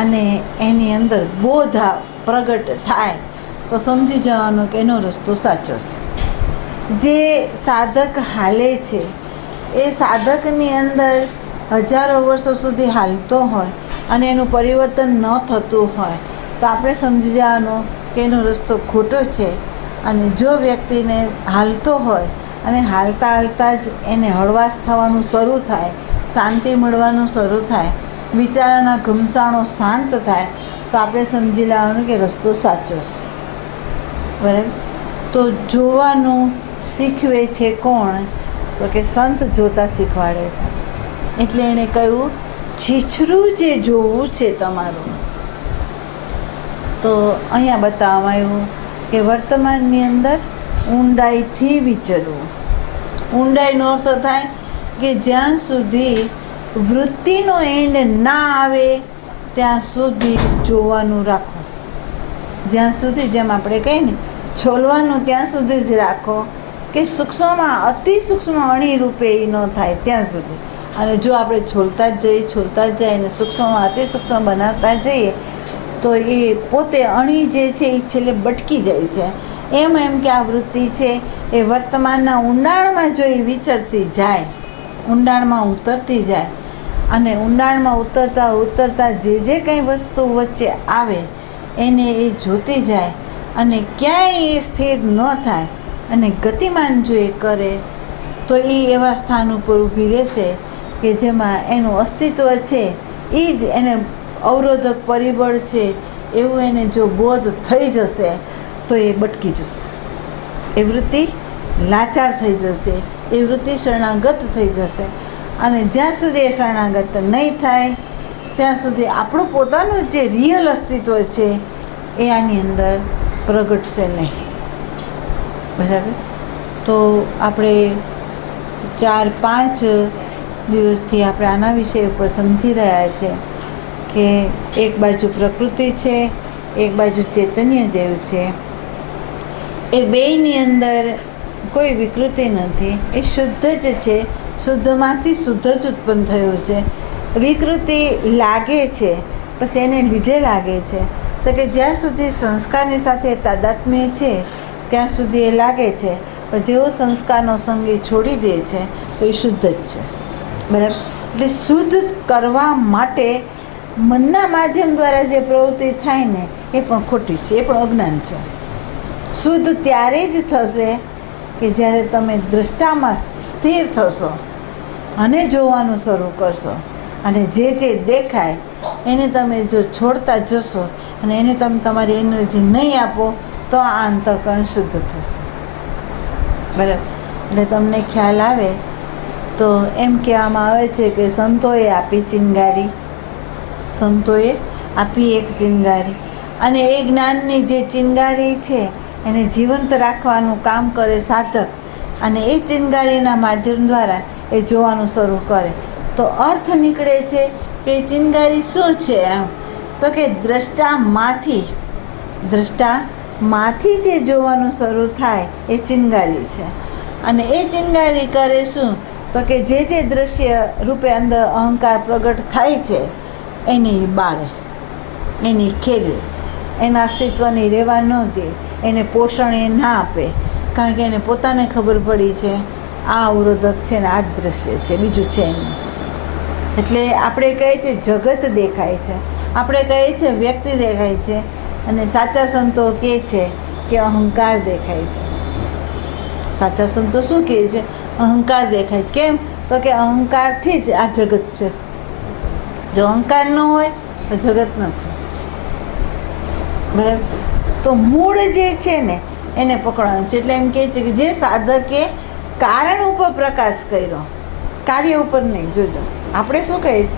અને એની અંદર બોધ પ્રગટ થાય તો સમજી જવાનું કે એનો રસ્તો સાચો છે. જે સાધક હાલે છે એ સાધકની અંદર હજારો વર્ષો સુધી હાલતો હોય અને એનું પરિવર્તન ન થતું હોય તો આપણે સમજી જવાનું કે એનો રસ્તો ખોટો છે. અને જો વ્યક્તિને હાલતો હોય અને હાલતા હાલતા જ એને હળવાશ થવાનું શરૂ થાય, શાંતિ મળવાનું શરૂ થાય વિચારોના ઘમસાણો શાંત થાય તો આપણે સમજી લેવાનું કે રસ્તો સાચો છે. બરાબર. તો જોવાનું શીખવે છે કોણ? તો કે સંત જોતા શીખવાડે છે. એટલે એણે કહ્યું છીછરું જે જોવું છે તમારું. તો અહીંયા બતાવવામાં આવ્યું કે વર્તમાનની અંદર ઊંડાઈથી વિચરવું. ઊંડાઈનો અર્થ થાય કે જ્યાં સુધી વૃત્તિનો એન્ડ ના આવે ત્યાં સુધી જોવાનું રાખો. જ્યાં સુધી, જેમ આપણે કહીએ ને, છોલવાનું ત્યાં સુધી જ રાખો કે સૂક્ષ્મમાં અતિ સૂક્ષ્મ અણી રૂપે એ ન થાય ત્યાં સુધી. અને જો આપણે છોલતા જ જઈએ અને સૂક્ષ્મમાં અતિ સૂક્ષ્મ બનાવતા જઈએ તો એ પોતે અણી જે છે એ છેલ્લે બટકી જાય છે. એમ કે આ વૃત્તિ છે એ વર્તમાનના ઊંડાણમાં જો એ વિચરતી જાય, ઊંડાણમાં ઉતરતી જાય અને ઊંડાણમાં ઉતરતા જે કંઈ વસ્તુ વચ્ચે આવે એને એ જોતી જાય અને ક્યાંય એ સ્થિર ન થાય અને ગતિમાન જો એ કરે તો એ એવા સ્થાન ઉપર ઊભી રહેશે કે જેમાં એનું અસ્તિત્વ છે એ જ એને અવરોધક પરિબળ છે એવું એને જો બોધ થઈ જશે તો એ બટકી જશે. એ વૃત્તિ લાચાર થઈ જશે, એ વૃત્તિ શરણાગત થઈ જશે. અને જ્યાં સુધી એ શરણાગત નહીં થાય ત્યાં સુધી આપણું પોતાનું જે રિયલ અસ્તિત્વ છે એ આની અંદર પ્રગટશે નહીં. બરાબર. તો આપણે 4-5 દિવસથી આપણે આના વિષય ઉપર સમજી રહ્યા છે કે એક બાજુ પ્રકૃતિ છે, એક બાજુ ચૈતન્ય દેવ છે. એ બેયની અંદર કોઈ વિકૃતિ નથી, એ શુદ્ધ જ છે. શુદ્ધમાંથી શુદ્ધ જ ઉત્પન્ન થયું છે. વિકૃતિ લાગે છે, પછી એને લીધે લાગે છે તો કે જ્યાં સુધી સંસ્કારની સાથે તાદાત્મ્ય છે ત્યાં સુધી એ લાગે છે, પણ જેવો સંસ્કારનો સંગ એ છોડી દે છે તો એ શુદ્ધ જ છે. બરાબર. એટલે શુદ્ધ કરવા માટે મનના માધ્યમ દ્વારા જે પ્રવૃત્તિ થાય ને એ પણ ખોટી છે, એ પણ અજ્ઞાન છે. શુદ્ધ ત્યારે જ થશે કે જ્યારે તમે દ્રષ્ટામાં સ્થિર થશો અને જોવાનું શરૂ કરશો અને જે દેખાય એને તમે જો છોડતા જશો અને એને તમે તમારી એનર્જી નહીં આપો તો આ અંતઃકરણ શુદ્ધ થશે. બરાબર. એટલે તમને ખ્યાલ આવે તો એમ કહેવામાં આવે છે કે સંતોએ આપી ચિનગારી, સંતોએ આપી એક ચિનગારી, અને એ જ્ઞાનની જે ચિનગારી છે એને જીવંત રાખવાનું કામ કરે સાધક, અને એ ચિનગારીના માધ્યમ દ્વારા એ જોવાનું શરૂ કરે તો અર્થ નીકળે છે કે ચિનગારી શું છે? એમ તો કે દ્રષ્ટામાંથી જે જોવાનું શરૂ થાય એ ચિનગારી છે. અને એ ચિનગારી કરે શું? તો કે જે દ્રશ્ય રૂપે અંદર અહંકાર પ્રગટ થાય છે એને બાળે, એની ખેલવે, એના અસ્તિત્વને રહેવા ન દે, એને પોષણ એ ના આપે. કારણ કે એને પોતાને ખબર પડી છે આ અવરોધક છે ને આ જ દ્રશ્ય છે, બીજું છે નહીં. એટલે આપણે કહીએ છીએ જગત દેખાય છે, આપણે કહીએ છીએ વ્યક્તિ દેખાય છે, અને સાચા સંતો કહે છે કે અહંકાર દેખાય છે. સાચા સંતો શું કહે છે? અહંકાર દેખાય છે. કેમ? તો કે અહંકારથી જ આ જગત છે. જો અહંકાર ન હોય તો જગત નથી. બરાબર. તો મૂળ જે છે ને એને પકડવાનું છે. એટલે એમ કહે છે કે જે સાધકે કારણ ઉપર પ્રકાશ કર્યો, કાર્ય ઉપર નહીં. જોજો આપણે શું કહીએ છીએ,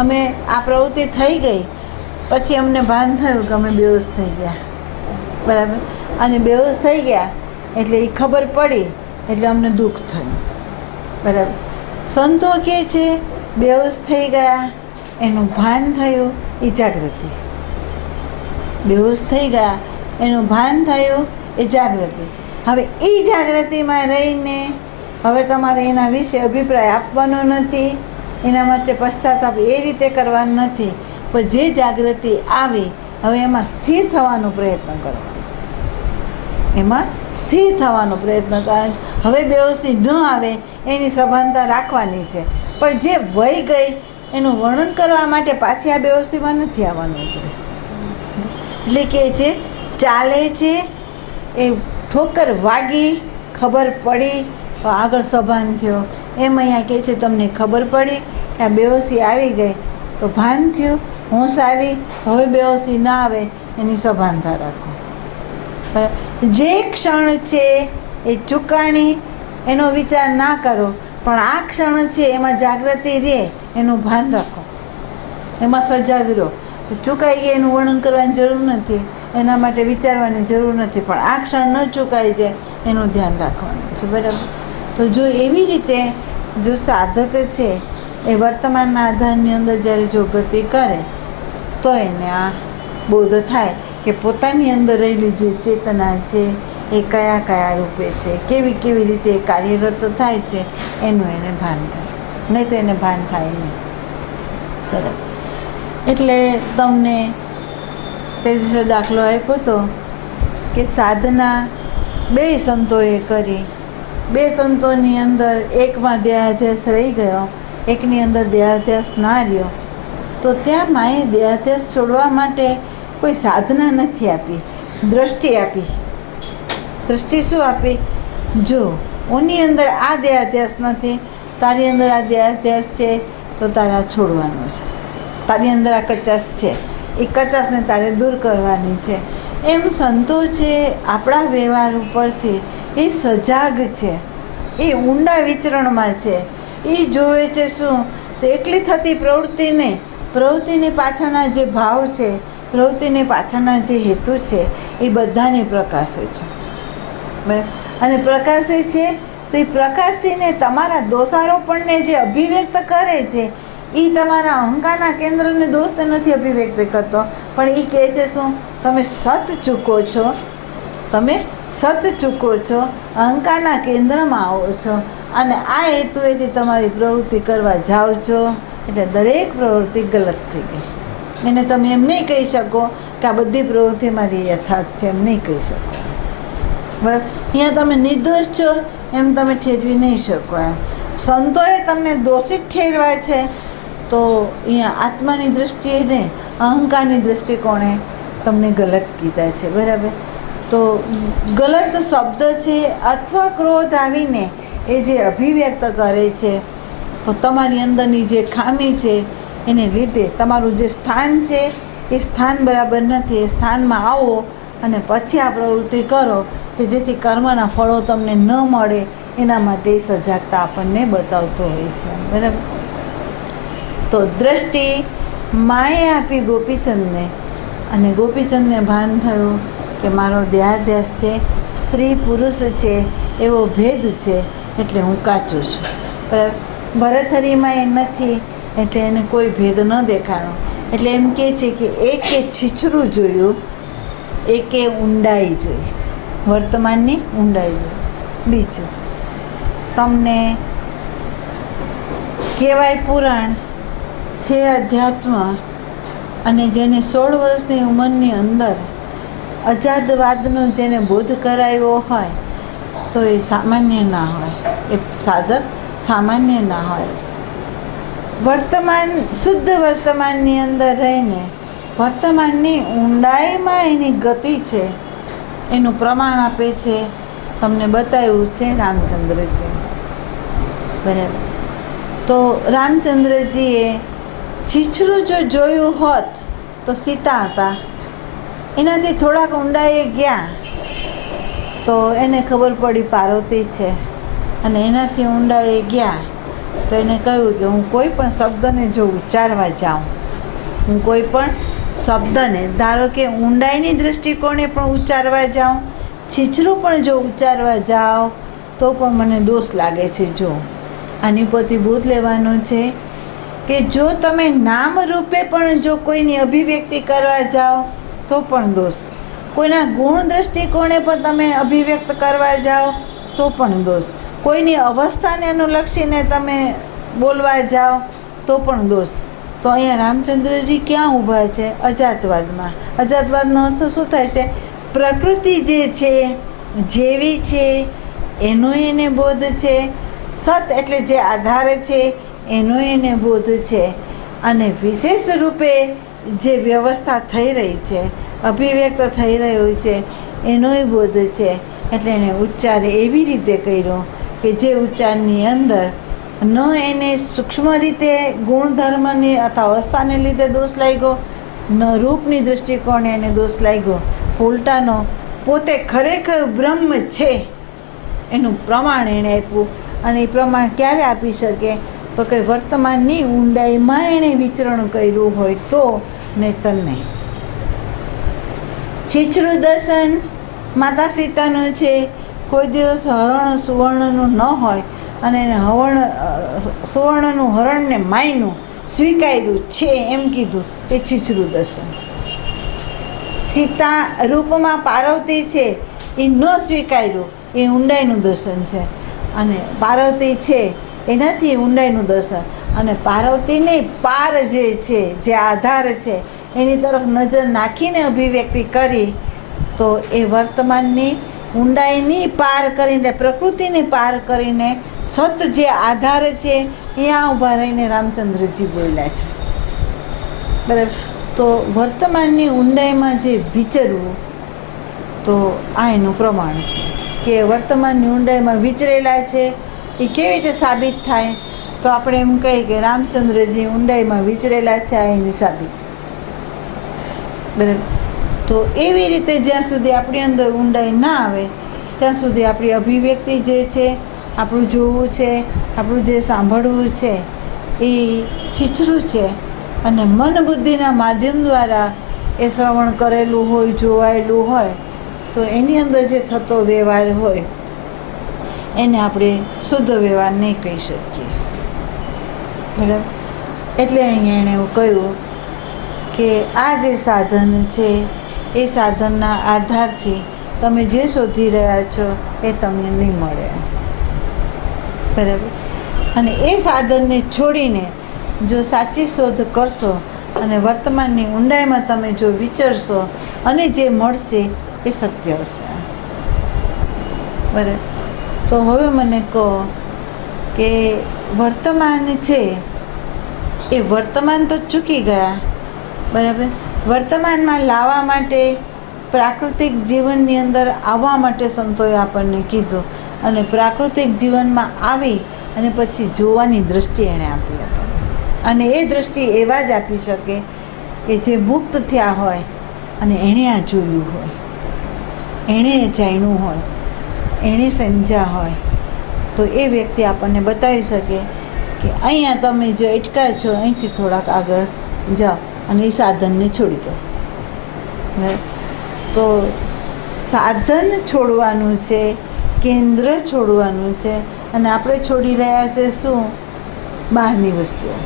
અમે આ પ્રવૃત્તિ થઈ ગઈ પછી અમને ભાન થયું કે અમે બેહોશ થઈ ગયા. બરાબર. અને બેહોશ થઈ ગયા એટલે એ ખબર પડી એટલે અમને દુઃખ થયું. બરાબર. સંતો કહે છે બેહોશ થઈ ગયા એનું ભાન થયું એ જાગૃતિ. બેહોશ થઈ ગયા એનું ભાન થયું એ જાગૃતિ. હવે એ જાગૃતિમાં રહીને હવે તમારે એના વિશે અભિપ્રાય આપવાનો નથી, એના માટે પશ્ચાતાપ એ રીતે કરવાનો નથી, પણ જે જાગૃતિ આવી હવે એમાં સ્થિર થવાનો પ્રયત્ન કરો. એમાં સ્થિર થવાનો પ્રયત્ન કરે. હવે બેહોશી ન આવે એની સભાનતા રાખવાની છે, પણ જે વહી ગઈ એનું વર્ણન કરવા માટે પાછી આ બેહોશીમાં નથી આવવાનું. એટલે કે છે ચાલે છે એ ઠોકર વાગી, ખબર પડી તો આગળ સભાન થયો. એમ અહીંયા કહે છે તમને ખબર પડી કે આ બેહોશી આવી ગઈ તો ભાન થયું, હોશ આવી, હવે બેહોશી ના આવે એની સભાનતા રાખો. જે ક્ષણ છે એ ચૂકાણી એનો વિચાર ના કરો, પણ આ ક્ષણ છે એમાં જાગૃતિ રહે એનું ભાન રાખો, એમાં સજાગ રહો. ચૂકાઈ ગઈ એનું વર્ણન કરવાની જરૂર નથી, એના માટે વિચારવાની જરૂર નથી, પણ આ ક્ષણ ન ચૂકાઈ જાય એનું ધ્યાન રાખવાનું છે. બરાબર? તો જો એવી રીતે જો સાધક છે એ વર્તમાનના આધારની અંદર જ્યારે જો ગતિ કરે તો એને આ બોધ થાય કે પોતાની અંદર રહેલી જે ચેતના છે એ કયા કયા રૂપે છે, કેવી કેવી રીતે કાર્યરત થાય છે એનું એને ભાન થાય. નહીં તો એને ભાન થાય નહીં. બરાબર? એટલે તમને તે દિવસે દાખલો આપ્યો હતો કે સાધના બે સંતોએ કરી, બે સંતોની અંદર એકમાં દેહાધ્યાસ રહી ગયો, એકની અંદર દેહાધ્યાસ ના રહ્યો. તો ત્યાં માએ દેહાધ્યાસ છોડવા માટે કોઈ સાધના નથી આપી, દ્રષ્ટિ આપી. દ્રષ્ટિ શું આપી? જો ઓની અંદર આ દેહાધ્યાસ નથી, તારી અંદર આ દેહાધ્યાસ છે, તો તારે આ છોડવાનો છે. તારી અંદર આ કચાશ છે, એ કચાશને તારે દૂર કરવાની છે. એમ સંતો છે આપણા વ્યવહાર ઉપરથી એ સજાગ છે, એ ઊંડા વિચરણમાં છે. એ જોવે છે શું? તો એકલી થતી પ્રવૃત્તિને, પ્રવૃત્તિની પાછળના જે ભાવ છે, પ્રવૃત્તિની પાછળના જે હેતુ છે એ બધાને પ્રકાશે છે. બરાબર? અને પ્રકાશે છે તો એ પ્રકાશીને તમારા દોષારોપણને જે અભિવ્યક્ત કરે છે એ તમારા અહંકારના કેન્દ્રને દોષ નથી અભિવ્યક્ત કરતો, પણ એ કહે છે શું? તમે સત ચૂકો છો, તમે સત ચૂકો છો, અહંકારના કેન્દ્રમાં આવો છો અને આ હેતુએથી તમારી પ્રવૃત્તિ કરવા જાઓ છો, એટલે દરેક પ્રવૃત્તિ ગલત થઈ ગઈ. એને તમે એમ નહીં કહી શકો કે આ બધી પ્રવૃત્તિ મારી યથાર્થ છે, એમ નહીં કહી શકો. બરાબર? અહીંયા તમે નિર્દોષ છો એમ તમે ઠેરવી નહીં શકો. એમ સંતોએ તમને દોષિત ઠેરવાય છે તો અહીંયા આત્માની દૃષ્ટિએ નહીં, અહંકારની દૃષ્ટિકોણે તમને ગલત કીધા છે. બરાબર? તો ગલત શબ્દ છે અથવા ક્રોધ આવીને એ જે અભિવ્યક્ત કરે છે તો તમારી અંદરની જે ખામી છે એને લીધે તમારું જે સ્થાન છે એ સ્થાન બરાબર નથી. એ સ્થાનમાં આવો અને પછી આ પ્રવૃત્તિ કરો કે જેથી કર્મના ફળો તમને ન મળે, એના માટે સજાગતા આપણને બતાવતો હોય છે. બરાબર? તો દ્રષ્ટિ માએ આપી ગોપીચંદને, અને ગોપીચંદને ભાન થયું કે મારો દેહાધ્યાસ છે, સ્ત્રી પુરુષ છે એવો ભેદ છે, એટલે હું કાચો છું. બરાબર? ભરથરીમાં એ નથી એટલે એને કોઈ ભેદ ન દેખાણો. એટલે એમ કહે છે કે એકે છીછરું જોયું, એકે ઊંડાઈ જોઈ, વર્તમાનની ઊંડાઈ જોઈ. બીજું તમને કહેવાય પુરાણ છે અધ્યાત્મ, અને જેને 16 વર્ષની ઉંમરની અંદર અજાદવાદનો જેને બોધ કરાવ્યો હોય તો એ સામાન્ય ના હોય, એ સાધક સામાન્ય ના હોય. વર્તમાન, શુદ્ધ વર્તમાનની અંદર રહીને વર્તમાનની ઊંડાઈમાં એની ગતિ છે એનું પ્રમાણ આપે છે, તમને બતાવ્યું છે રામચંદ્રજી. બરાબર? તો રામચંદ્રજીએ છીછરું જો જોયું હોત તો સીતા હતા, એનાથી થોડાક ઊંડાઈએ ગયા તો એને ખબર પડી પાર્વતી છે, અને એનાથી ઊંડાઈએ ગયા તો એને કહ્યું કે હું કોઈ પણ શબ્દને જો ઉચ્ચારવા જાઉં, હું કોઈ પણ શબ્દને, ધારો કે ઊંડાઈની દૃષ્ટિકોણે પણ ઉચ્ચારવા જાઉં, છીછરું પણ જો ઉચ્ચારવા જાઓ તો પણ મને દોષ લાગે છે. જો આની પરથી બોધ લેવાનો છે કે જો તમે નામ રૂપે પણ જો કોઈની અભિવ્યક્તિ કરવા જાઓ તો પણ દોષ, કોઈના ગુણ દૃષ્ટિકોણે પણ તમે અભિવ્યક્ત કરવા જાઓ તો પણ દોષ, કોઈની અવસ્થાને અનુલક્ષીને તમે બોલવા જાઓ તો પણ દોષ. તો અહીંયા રામચંદ્રજી ક્યાં ઊભા છે? અજાતવાદમાં. અજાતવાદનો અર્થ શું થાય છે? પ્રકૃતિ જે છે, જેવી છે એનો એને બોધ છે, સત એટલે જે આધાર છે એનો એને બોધ છે, અને વિશેષ રૂપે જે વ્યવસ્થા થઈ રહી છે, અભિવ્યક્ત થઈ રહ્યું છે એનોય બોધ છે. એટલે એને ઉચ્ચાર એવી રીતે કર્યો કે જે ઉચ્ચારની અંદર ન એને સૂક્ષ્મ રીતે ગુણધર્મની અથવા અવસ્થાને લીધે દોષ લાગ્યો, ન રૂપની દૃષ્ટિકોણે એને દોષ લાગ્યો. ઉલટાનો પોતે ખરેખર બ્રહ્મ છે એનું પ્રમાણ એણે આપ્યું. અને એ પ્રમાણ ક્યારે આપી શકે? તો કે વર્તમાનની ઊંડાઈમાં એણે વિચરણ કર્યું હોય તો, નહીંતર નહીં. છીછરું દર્શન માતા સીતાનું છે. કોઈ દિવસ હરણ સુવર્ણનું ન હોય અને એને સુવર્ણનું હરણને માયનું સ્વીકાર્યું છે એમ કીધું, એ છીછરું દર્શન. સીતા રૂપમાં પાર્વતી છે એ ન સ્વીકાર્યું, એ ઊંડાઈનું દર્શન છે. અને પાર્વતી છે એનાથી ઊંડાઈનું દર્શન. અને પાર્વતીને પાર જે છે, જે આધાર છે, એની તરફ નજર નાખીને અભિવ્યક્તિ કરી તો એ વર્તમાનની ઊંડાઈની પાર કરીને, પ્રકૃતિની પાર કરીને સત જે આધાર છે અહીંયા ઊભા રહીને રામચંદ્રજી બોલ્યા છે. બરાબર. તો વર્તમાનની ઊંડાઈમાં જે વિચરવું, તો આ એનું પ્રમાણ છે કે વર્તમાનની ઊંડાઈમાં વિચરેલા છે. એ કેવી રીતે સાબિત થાય? તો આપણે એમ કહીએ કે રામચંદ્રજી ઊંડાઈમાં વિચરેલા છે, આ એની સાબિત. બરાબર. તો એવી રીતે જ્યાં સુધી આપણી અંદર ઊંડાઈ ના આવે ત્યાં સુધી આપણી અભિવ્યક્તિ જે છે, આપણું જોવું છે, આપણું જે સાંભળવું છે એ છીછરું છે. અને મન બુદ્ધિના માધ્યમ દ્વારા એ શ્રવણ કરેલું હોય, જોવાયેલું હોય, તો એની અંદર જે થતો વ્યવહાર હોય એને આપણે શુદ્ધ વ્યવહાર નહીં કહી શકીએ. બરાબર. એટલે અહીંયા એણે એવું કહ્યું કે આ જે સાધન છે એ સાધનના આધારથી તમે જે શોધી રહ્યા છો એ તમને નહીં મળે. બરાબર. અને એ સાધનને છોડીને જો સાચી શોધ કરશો અને વર્તમાનની ઊંડાઈમાં તમે જો વિચરશો અને જે મળશે એ સત્ય હશે. બરાબર. તો હવે મને કહો કે વર્તમાન છે એ વર્તમાન તો ચૂકી ગયા. બરાબર. વર્તમાનમાં લાવવા માટે, પ્રાકૃતિક જીવનની અંદર આવવા માટે સંતોએ આપણને કીધું. અને પ્રાકૃતિક જીવનમાં આવી અને પછી જોવાની દૃષ્ટિ એણે આપી આપણને. અને એ દૃષ્ટિ એવા જ આપી શકે કે જે મુક્ત થયા હોય અને એણે આ જોયું હોય, એણે જાણ્યું હોય, એણે સમજ્યા હોય, તો એ વ્યક્તિ આપણને બતાવી શકે કે અહીંયા તમે જે અટકા છો અહીંથી થોડાક આગળ જાઓ અને એ સાધનને છોડી દો. તો સાધન છોડવાનું છે, કેન્દ્ર છોડવાનું છે. અને આપણે છોડી રહ્યા છે શું? બહારની વસ્તુઓ.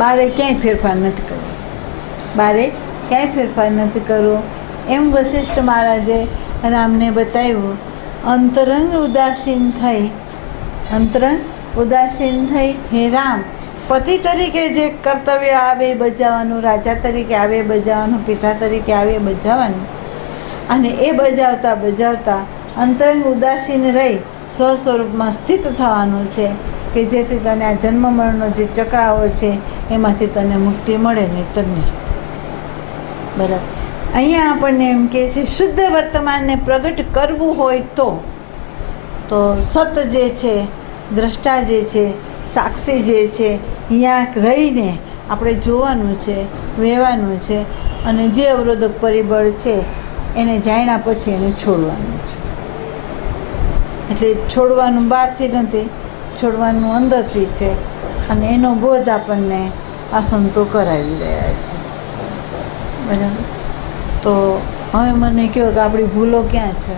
બારે ક્યાંય ફેરફાર નથી કરવો, બારે ક્યાંય ફેરફાર નથી કરવો. એમ વશિષ્ઠ મહારાજે રામને બતાવ્યું. અંતરંગ ઉદાસીન થઈ, અંતરંગ ઉદાસીન થઈ હે રામ, પતિ તરીકે જે કર્તવ્ય આવે બજાવવાનું, રાજા તરીકે આવે બજાવવાનું, પિતા તરીકે આવે બજાવવાનું, અને એ બજાવતા બજાવતા અંતરંગ ઉદાસીન રહી સ્વસ્વરૂપમાં સ્થિત થવાનું છે કે જેથી તને આ જન્મ મરણનો જે ચક્રાવો છે એમાંથી તને મુક્તિ મળે, નહીંતર નહીં. બરાબર. અહીંયા આપણને એમ કહે છે શુદ્ધ વર્તમાનને પ્રગટ કરવું હોય તો સત જે છે, દ્રષ્ટા જે છે, સાક્ષી જે છે, અહીંયા રહીને આપણે જોવાનું છે, વહેવાનું છે. અને જે અવરોધક પરિબળ છે એને જાણ્યા પછી એને છોડવાનું છે. એટલે છોડવાનું બહારથી નથી, છોડવાનું અંદરથી છે. અને એનો બોધ આપણને આ સંતો કરાવી રહ્યા છે. બરાબર. તો હવે મને કહો કે આપણી ભૂલો ક્યાં છે?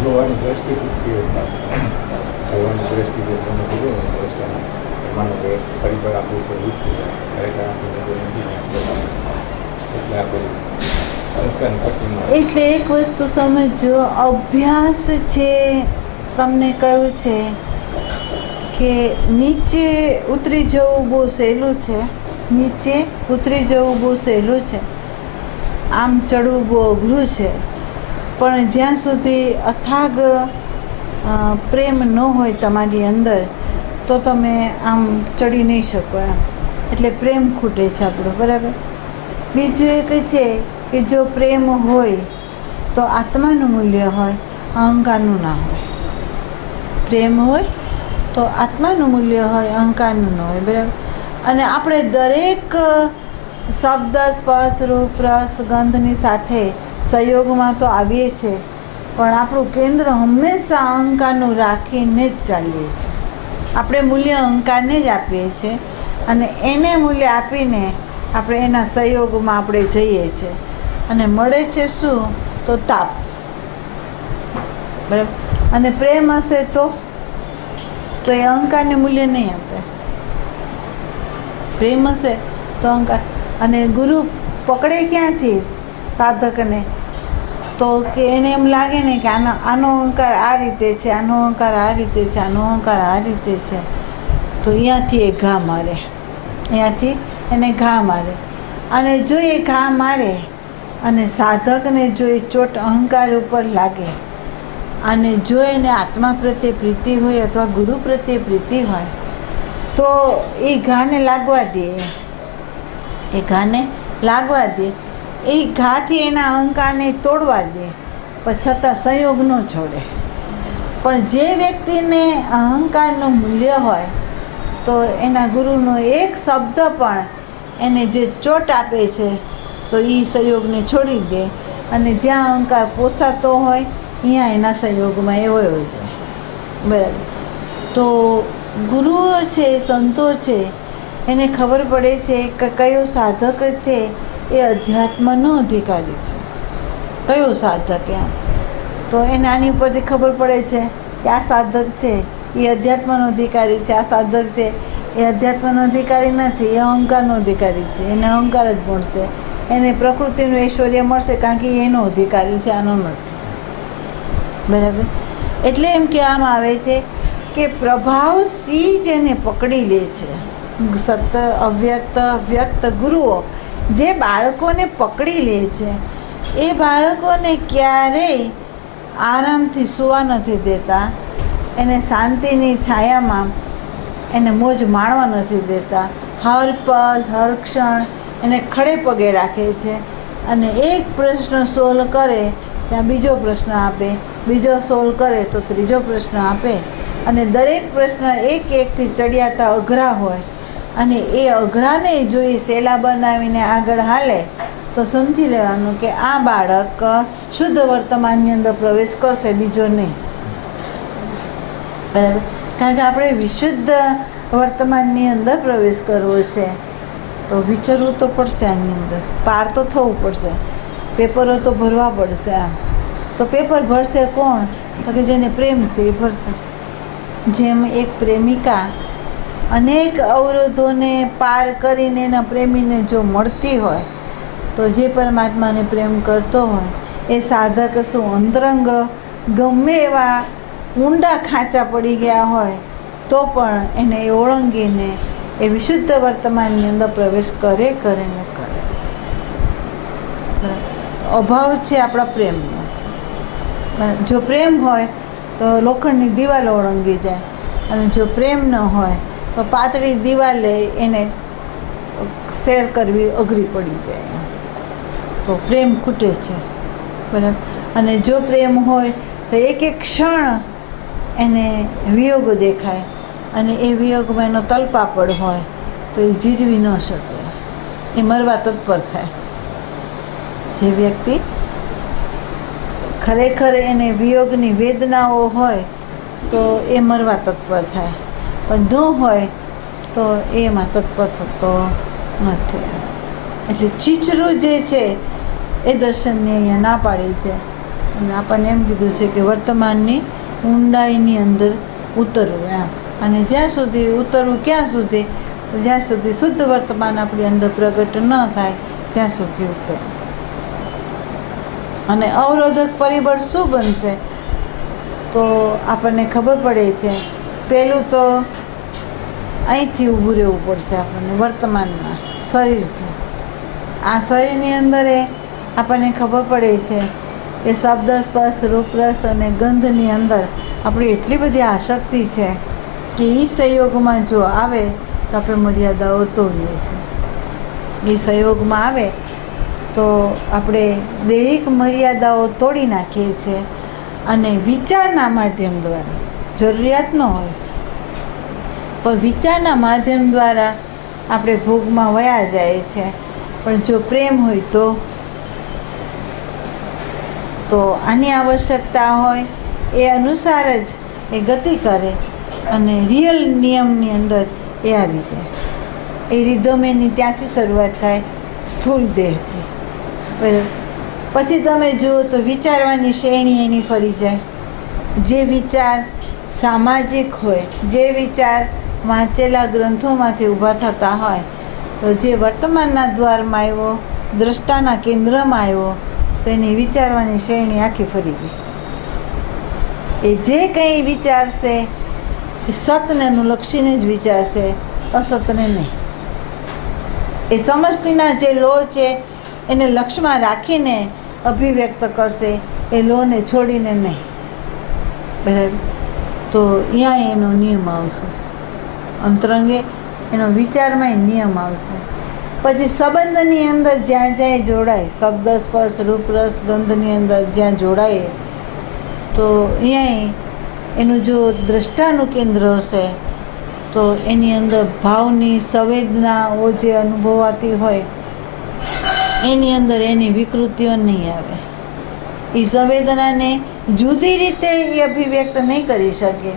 જોવાની દ્રષ્ટિ તમે કીધું ને દ્રષ્ટાને માનો કે પરિબળ આપણું તો ઊંચું ખરેખર આપણને એટલે આપણે સંસ્કારની પટ્ટીમાં. એટલે એક વસ્તુ સમજો, અભ્યાસ છે. તમને કહ્યું છે કે નીચે ઉતરી જવું બહુ સહેલું છે, નીચે ઉતરી જવું બહુ સહેલું છે, આમ ચડવું બહુ અઘરું છે. પણ જ્યાં સુધી અથાગ પ્રેમ ન હોય તમારી અંદર તો તમે આમ ચડી નહીં શકો એમ. એટલે પ્રેમ ખૂટે છે આપણો. બરાબર. બીજું એક છે કે જો પ્રેમ હોય તો આત્માનું મૂલ્ય હોય, અહંકારનું ના હોય. પ્રેમ હોય તો આત્માનું મૂલ્ય હોય, અહંકારનું ન હોય. બરાબર. અને આપણે દરેક શબ્દ, સ્પર્શ, રૂપ, રસ, ગંધની સાથે સંયોગમાં તો આવીએ છીએ, પણ આપણું કેન્દ્ર હંમેશા અહંકારનું રાખીને જ ચાલીએ છીએ. આપણે મૂલ્ય અહંકારને જ આપીએ છીએ અને એને મૂલ્ય આપીને આપણે એના સંયોગમાં આપણે જઈએ છીએ અને મળે છે શું? તો તાપ. બરાબર. અને પ્રેમ હશે તો એ અહંકારને મૂલ્ય નહીં આપે. પ્રેમ હશે તો અહંકાર. અને ગુરુ પકડે ક્યાંથી સાધકને? તો કે એને એમ લાગે ને કે આનો અહંકાર આ રીતે છે, આનો અહંકાર આ રીતે છે, આનો અહંકાર આ રીતે છે, તો અહીંયાથી એ ઘા મારે, અહીંયાથી એને ઘા મારે. અને જો એ ઘા મારે અને સાધકને જો એ ચોટ અહંકાર ઉપર લાગે અને જો એને આત્મા પ્રત્યે પ્રીતિ હોય અથવા ગુરુ પ્રત્યે પ્રીતિ હોય તો એ ઘાને લાગવા દે, એ ઘાને લાગવા દે, એ ઘાથી એના અહંકારને તોડવા દે, પણ છતાં સંયોગ ન છોડે. પણ જે વ્યક્તિને અહંકારનું મૂલ્ય હોય તો એના ગુરુનો એક શબ્દ પણ એને જે ચોટ આપે છે તો એ સંયોગને છોડી દે અને જ્યાં અહંકાર પોસાતો હોય અહીંયા એના સંયોગમાં એ વયો જાય. બરાબર. તો ગુરુઓ છે, સંતો છે, એને ખબર પડે છે કે કયો સાધક છે એ અધ્યાત્મનો અધિકારી છે, કયો સાધક એમ. તો એને આની ઉપરથી ખબર પડે છે કે આ સાધક છે એ અધ્યાત્મનો અધિકારી છે, આ સાધક છે એ અધ્યાત્મનો અધિકારી નથી, એ અહંકારનો અધિકારી છે, એને અહંકાર જ મળશે, એને પ્રકૃતિનું ઐશ્વર્ય મળશે કારણ કે એનો અધિકારી છે, આનો નથી. બરાબર. એટલે એમ કહેવામાં આવે છે કે પ્રભાવસિંહ જેને પકડી લે છે, સત અવ્યક્ત વ્યક્ત ગુરુઓ જે બાળકોને પકડી લે છે એ બાળકોને ક્યારેય આરામથી સૂવા નથી દેતા, એને શાંતિની છાયામાં એને મોજ માણવા નથી દેતા. હર પલ હર ક્ષણ એને ખડે પગે રાખે છે અને એક પ્રશ્ન સોલ્વ કરે ત્યાં બીજો પ્રશ્ન આપે, બીજો સોલ્વ કરે તો ત્રીજો પ્રશ્ન આપે. અને દરેક પ્રશ્ન એક એકથી ચડિયાતા અઘરા હોય અને એ અઘરાને જો એ સહેલા બનાવીને આગળ હાલે તો સમજી લેવાનું કે આ બાળક શુદ્ધ વર્તમાનની અંદર પ્રવેશ કરશે, બીજો નહીં. બરાબર. કારણ કે આપણે વિશુદ્ધ વર્તમાનની અંદર પ્રવેશ કરવો છે તો વિચારવું તો પડશે, આની અંદર પાર તો થવું પડશે, પેપરો તો ભરવા પડશે. તો પેપર ભરશે કોણ? તો કે જેને પ્રેમ છે એ ભરશે. જેમ એક પ્રેમિકા અનેક અવરોધોને પાર કરીને એના પ્રેમીને જો મળતી હોય તો જે પરમાત્માને પ્રેમ કરતો હોય એ સાધક શું અંતરંગ ગમે એવા ઊંડા ખાંચા પડી ગયા હોય તો પણ એને એ ઓળંગીને એ વિશુદ્ધ વર્તમાનની અંદર પ્રવેશ કરે ને કરે. અભાવ છે આપણા પ્રેમનો. જો પ્રેમ હોય તો લોખંડની દિવાલો ઓળંગી જાય અને જો પ્રેમ ન હોય તો પાતળી દિવાલે એને શેર કરવી અઘરી પડી જાય. તો પ્રેમ ખૂટે છે. બરાબર. અને જો પ્રેમ હોય તો એક એક ક્ષણ એને વિયોગ દેખાય અને એ વિયોગમાં એનો તલપાપડ હોય તો એ જીરવી ન શકે, એ મરવા તત્પર થાય. જે વ્યક્તિ ખરેખર એને વિયોગની વેદનાઓ હોય તો એ મરવા તત્પર થાય, પણ ન હોય તો એમાં તત્પર થતો નથી. એટલે ચીચરું જે છે એ દર્શનને અહીંયા ના પાડી છે અને આપણને એમ કીધું છે કે વર્તમાનની ઊંડાઈની અંદર ઉતરવું એમ. અને જ્યાં સુધી ઉતરવું ક્યાં સુધી? જ્યાં સુધી શુદ્ધ વર્તમાન આપણી અંદર પ્રગટ ન થાય ત્યાં સુધી ઉતરવું. અને અવરોધક પરિબળ શું બનશે તો આપણને ખબર પડે છે. પહેલું તો અહીંથી ઊભું રહેવું પડશે આપણને, વર્તમાનમાં શરીરથી. આ શરીરની અંદર આપણને ખબર પડે છે કે શબ્દ, સ્પર્શ, રૂપ, રસ અને ગંધની અંદર આપણી એટલી બધી આસક્તિ છે કે એ સંયોગમાં જો આવે તો આપણે મર્યાદાઓ તોડીએ છીએ. એ સંયોગમાં આવે તો આપણે દૈહિક મર્યાદાઓ તોડી નાખીએ છીએ અને વિચારના માધ્યમ દ્વારા, જરૂરિયાત ન હોય પણ વિચારના માધ્યમ દ્વારા આપણે ભોગમાં વયા જાય છે. પણ જો પ્રેમ હોય તો આની આવશ્યકતા હોય એ અનુસાર જ એ ગતિ કરે અને રિયલ નિયમની અંદર એ આવી જાય. એ રિધમ એની ત્યાંથી શરૂઆત થાય, સ્થૂળ દેહથી. બરાબર. પછી તમે જુઓ તો વિચારવાની શ્રેણી એની ફરી જાય. જે વિચાર સામાજિક હોય, જે વિચાર વાંચેલા ગ્રંથોમાંથી ઊભા થતા હોય, તો જે વર્તમાનના દ્વારમાં આવ્યો, દ્રષ્ટાના કેન્દ્રમાં આવ્યો, તો એની વિચારવાની શ્રેણી આખી ફરી ગઈ. એ જે કંઈ વિચારશે એ સતને અનુલક્ષીને જ વિચારશે, અસતને નહીં. એ સમષ્ટિના જે લો છે એને લક્ષ્યમાં રાખીને અભિવ્યક્ત કરશે, એ લોને છોડીને નહીં. બરાબર. તો અહીંયા એનો નિયમ આવશે, અંતરંગે એનો વિચારમાં નિયમ આવશે. પછી સંબંધની અંદર જ્યાં જ્યાં જોડાય, શબ્દ, સ્પર્શ, રૂપ, રસ, ગંધની અંદર જ્યાં જોડાય, તો અહીંયા એનું જો દ્રષ્ટાનું કેન્દ્ર હશે તો એની અંદર ભાવની સંવેદનાઓ જે અનુભવાતી હોય એની અંદર એની વિકૃતિઓ નહીં આવે. એ સંવેદનાને જુદી રીતે એ અભિવ્યક્ત નહીં કરી શકે,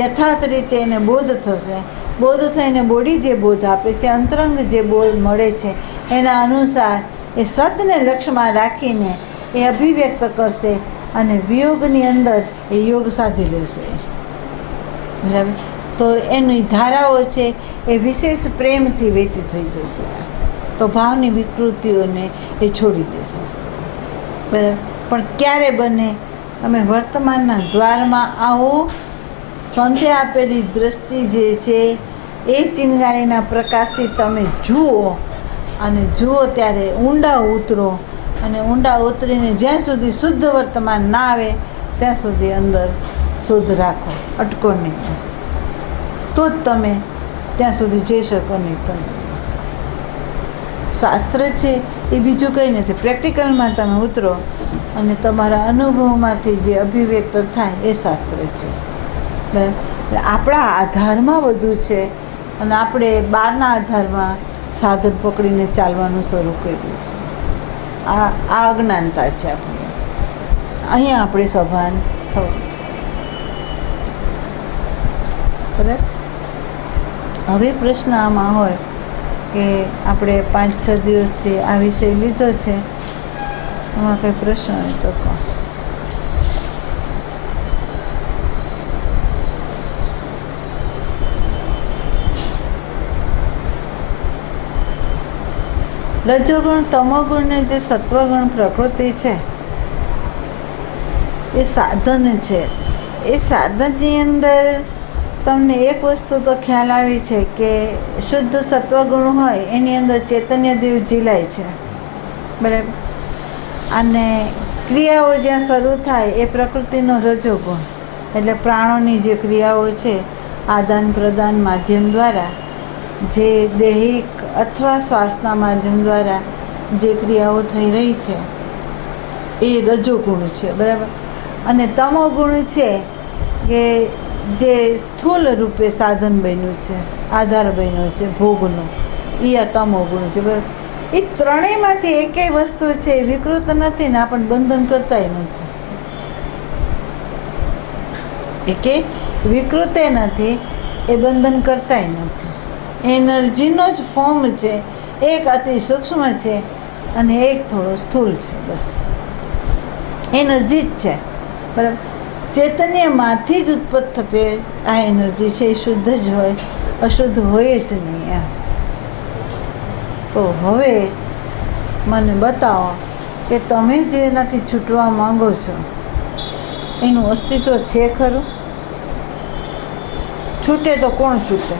યથાર્થ રીતે એને બોધ થશે. બોધ થઈને બોડી જે બોધ આપે છે, અંતરંગ જે બોધ મળે છે, એના અનુસાર એ સતને લક્ષ્યમાં રાખીને એ અભિવ્યક્ત કરશે અને વિયોગની અંદર એ યોગ સાધી લેશે. બરાબર. તો એની ધારાઓ છે એ વિશેષ પ્રેમથી વેતી થઈ જશે. તો ભાવની વિકૃતિઓને એ છોડી દેશે. બરાબર. પણ ક્યારે બને? તમે વર્તમાનના દ્વારમાં આવો, સંધ્યા આપેલી દૃષ્ટિ જે છે એ ચિનગારીના પ્રકાશથી તમે જુઓ, અને જુઓ ત્યારે ઊંડા ઉતરો, અને ઊંડા ઉતરીને જ્યાં સુધી શુદ્ધ વર્તમાન ના આવે ત્યાં સુધી અંદર શુદ્ધ રાખો, અટકો નહીં. તો જ તમે ત્યાં સુધી જઈ શકો નહીં. તમે શાસ્ત્ર છે એ બીજું કંઈ નથી. પ્રેક્ટિકલમાં તમે ઉતરો અને તમારા અનુભવમાંથી જે અભિવ્યક્ત થાય એ શાસ્ત્ર છે. બરાબર. આપણા આધારમાં બધું છે અને આપણે બહારના આધારમાં સાધન પકડીને ચાલવાનું શરૂ કર્યું છે. આ અજ્ઞાનતા છે આપણી. અહીંયા આપણે સભાન થવું છે. બરાબર. હવે પ્રશ્ન આમાં હોય કે આપણે 5-6 દિવસથી આ વિષય લીધો છે, એમાં કંઈ પ્રશ્ન હોય તો કહો. રજોગુણ, તમોગુણ ને જે સત્વગુણ પ્રકૃતિ છે એ સાધન છે. એ સાધનની અંદર તમને એક વસ્તુ તો ખ્યાલ આવી છે કે શુદ્ધ સત્વગુણ હોય એની અંદર ચૈતન્ય દેવ ઝીલાય છે. બરાબર. અને ક્રિયાઓ જ્યાં શરૂ થાય એ પ્રકૃતિનો રજોગુણ, એટલે પ્રાણોની જે ક્રિયાઓ છે આદાન પ્રદાન માધ્યમ દ્વારા, જે દૈહિક અથવા શ્વાસના માધ્યમ દ્વારા જે ક્રિયાઓ થઈ રહી છે એ રજોગુણ છે. બરાબર. અને તમોગુણ છે કે જે સ્થૂલ રૂપે સાધન બન્યું છે, આધાર બન્યો છે ભોગનો, એ આ તમોગુણ છે. બરાબર. એ ત્રણેયમાંથી એકેય વસ્તુ છે વિકૃત નથી ને આપણને બંધન કરતાય નથી. એકે વિકૃતે નથી, એ બંધન કરતાય નથી. એનર્જીનો જ ફોર્મ છે. એક અતિ સૂક્ષ્મ છે અને એક થોડો સ્થૂળ છે. બસ એનર્જી જ છે. બરાબર. ચૈતન્યમાંથી જ ઉત્પન્ન થતી આ એનર્જી છે, એ શુદ્ધ જ હોય, અશુદ્ધ હોય જ નહીં. એમ તો હવે મને બતાવો કે તમે જેનાથી છૂટવા માંગો છો એનું અસ્તિત્વ છે ખરું? છૂટે તો કોણ છૂટે?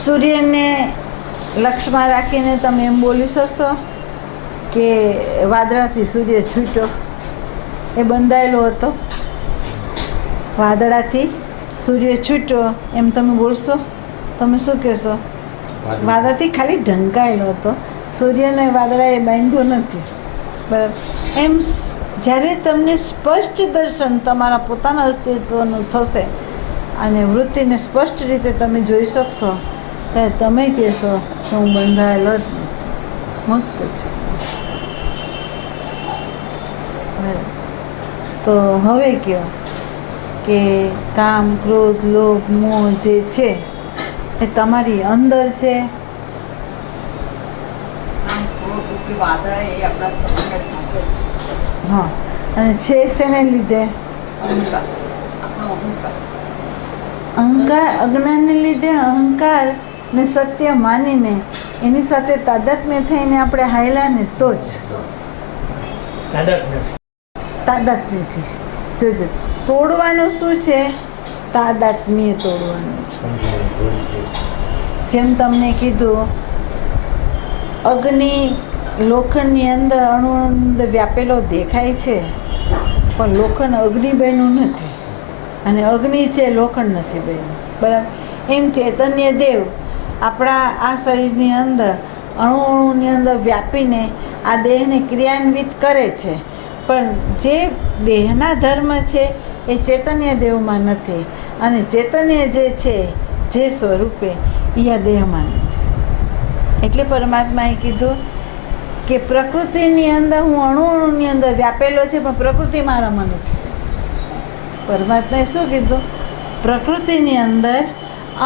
સૂર્યને લક્ષ્યમાં રાખીને તમે એમ બોલી શકશો કે વાદળાથી સૂર્ય છૂટ્યો? એ બંધાયેલો હતો. વાદળાથી સૂર્ય છૂટ્યો એમ તમે બોલશો? તમે શું કહેશો? વાદળથી ખાલી ઢંકાયેલો હતો, સૂર્યને વાદળાએ બાંધ્યો નથી. બરાબર. એમ જ્યારે તમને સ્પષ્ટ દર્શન તમારા પોતાના અસ્તિત્વનું થશે અને વૃત્તિને સ્પષ્ટ રીતે તમે જોઈ શકશો, ત્યારે તમે કહેશો કે હું બંધાયેલો જ નથી, મુક્ત છું. બરાબર. તો હવે કહો કે કામ, ક્રોધ, લોભ, મોહ જે છે એ તમારી અંદર છે. હા, અને છે શેને લીધે? અહંકાર, અજ્ઞાનને લીધે. અહંકાર ને સત્ય માનીને એની સાથે તાદાત્મ્ય થઈને આપણે હાયલા ને તો જ તાદાત્મ્યથી. જોજો, તોડવાનું શું છે? તાદાત્મ્ય તોડવાનું છે. જેમ તમને કીધું, અગ્નિ લોખંડની અંદર અણુ અંદર વ્યાપેલો દેખાય છે, પણ લોખંડ અગ્નિ બન્યું નથી અને અગ્નિ છે લોખંડ નથી બન્યું. બરાબર. એમ ચૈતન્ય દેવ આપણા આ શરીરની અંદર અણુની અંદર વ્યાપીને આ દેહને ક્રિયાન્વિત કરે છે, પણ જે દેહના ધર્મ છે એ ચૈતન્ય દેવમાં નથી, અને ચૈતન્ય જે છે જે સ્વરૂપે એ આ દેહમાં નથી. એટલે પરમાત્માએ કીધું કે પ્રકૃતિની અંદર હું અણુની અંદર વ્યાપેલો છે, પણ પ્રકૃતિ મારામાં નથી. પરમાત્માએ શું કીધું? પ્રકૃતિની અંદર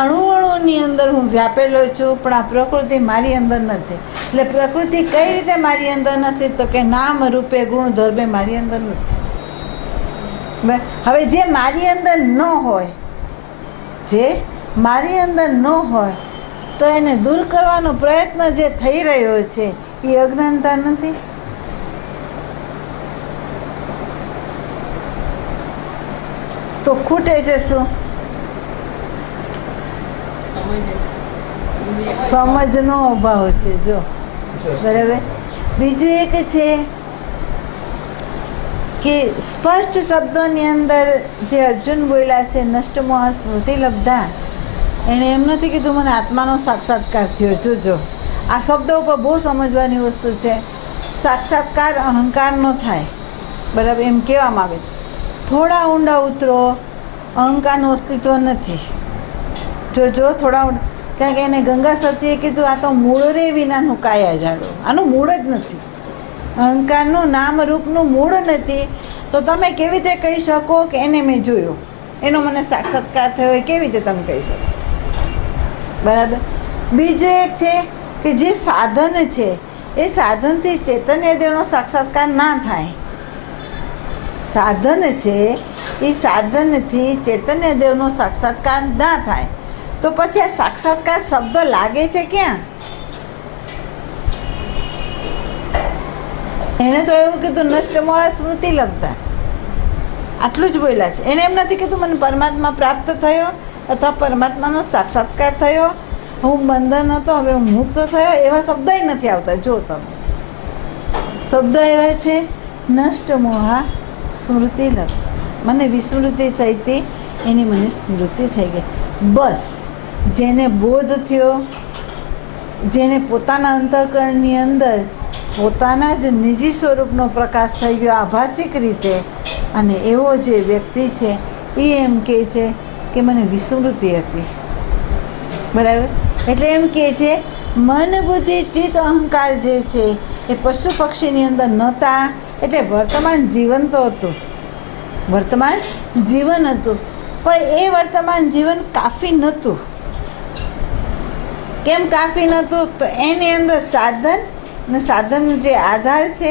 અણુની અંદર હું વ્યાપેલો છું, પણ આ પ્રકૃતિ મારી અંદર નથી. એટલે પ્રકૃતિ કઈ રીતે મારી અંદર નથી? તો કે નામ, રૂપે, ગુણ, ધર્મે મારી અંદર નથી. હવે જે મારી અંદર ન હોય, જે મારી અંદર ન હોય, તો એને દૂર કરવાનો પ્રયત્ન જે થઈ રહ્યો છે એ અજ્ઞાનતા નથી? તો ખૂટે છે શું? સમજનો અભાવ છે. જો બરાબર. બીજું એક છે કે સ્પષ્ટ શબ્દોની અંદર જે અર્જુન બોલ્યા છે, નષ્ટમોહ સ્મૃતિ લબ્ધા, એણે એમ નથી કીધું મને આત્માનો સાક્ષાત્કાર થયો. જોજો, આ શબ્દો ઉપર બહુ સમજવાની વસ્તુ છે. સાક્ષાત્કાર અહંકારનો થાય. બરાબર. એમ કહેવામાં આવે. થોડા ઊંડા ઉતરો, અહંકારનું અસ્તિત્વ નથી. જોજો, થોડા ઊંડા. કારણ કે એને ગંગા સતીએ કીધું આ તો મૂળ રે વિનાનું કાયા ઝાડો, આનું મૂળ જ નથી. અહંકારનું નામ રૂપનું મૂળ નથી. તો તમે કેવી રીતે કહી શકો કે એને મેં જોયો, એનો મને સાક્ષાત્કાર થયો? એ કેવી રીતે તમે કહી શકો? બરાબર. બીજું એક છે કે જે સાધન છે એ સાધનથી ચૈતન્ય દેવનો સાક્ષાત્કાર ના થાય. સાધન છે એ સાધનથી ચૈતન્ય દેવનો સાક્ષાત્કાર ના થાય, તો પછી આ સાક્ષાત્કાર શબ્દ લાગે છે ક્યાં? એને તો એવું કીધું નષ્ટમોહ સ્મૃતિ લબ્ધા, આટલું જ બોલ્યા છે. એને એમ નથી કીધું મને પરમાત્મા પ્રાપ્ત થયો અથવા પરમાત્માનો સાક્ષાત્કાર થયો, હું બંધન હતો હવે હું મુક્ત થયો, એવા શબ્દ નથી આવતા. જો તમે શબ્દ એવા છે નષ્ટમોહ સ્મૃતિ લબ્ધા, મને વિસ્મૃતિ થઈ હતી એની મને સ્મૃતિ થઈ ગઈ. બસ, જેને બોધ થયો, જેને પોતાના અંતઃકરણની અંદર પોતાના જ નિજી સ્વરૂપનો પ્રકાશ થઈ ગયો આભાસિક રીતે, અને એવો જે વ્યક્તિ છે એ એમ કહે છે કે મને વિસ્મૃતિ હતી. બરાબર. એટલે એમ કહે છે મન, બુદ્ધિ, ચિત્ત, અહંકાર જે છે એ પશુ પક્ષીની અંદર નહોતા. એટલે વર્તમાન જીવન તો હતું, વર્તમાન જીવન હતું, પણ એ વર્તમાન જીવન કાફી નહોતું. કેમ કાફી નહોતું? તો એની અંદર સાધન અને સાધનનો જે આધાર છે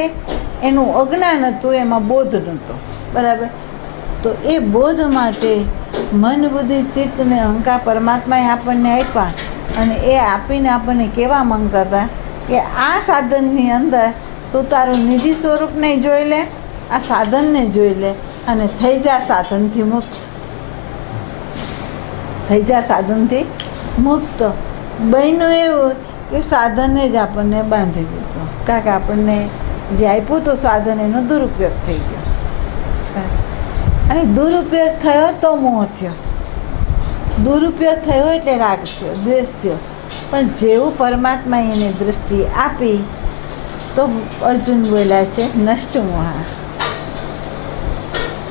એનું અજ્ઞાન હતું, એમાં બોધ નહોતો. બરાબર. તો એ બોધ માટે મન, બુદ્ધિ, ચિત્ત અને અહંકાર પરમાત્માએ આપણને આપ્યા, અને એ આપીને આપણને કહેવા માંગતા હતા કે આ સાધનની અંદર તું તારું નિજી સ્વરૂપને જોઈ લે, આ સાધનને જોઈ લે, અને થઈ જા સાધનથી મુક્ત. થઈ જા સાધનથી મુક્ત. બન્યું એવું કે સાધને જ આપણને બાંધી દીધું, કારણ કે આપણને જે આપ્યું તો સાધન એનો દુરુપયોગ થઈ ગયો, અને દુરુપયોગ થયો તો મોહ થયો. દુરુપયોગ થયો એટલે રાગ થયો, દ્વેષ થયો. પણ જેવું પરમાત્માએ એને દૃષ્ટિ આપી તો અર્જુન બોલ્યા છે નષ્ટ મોહા.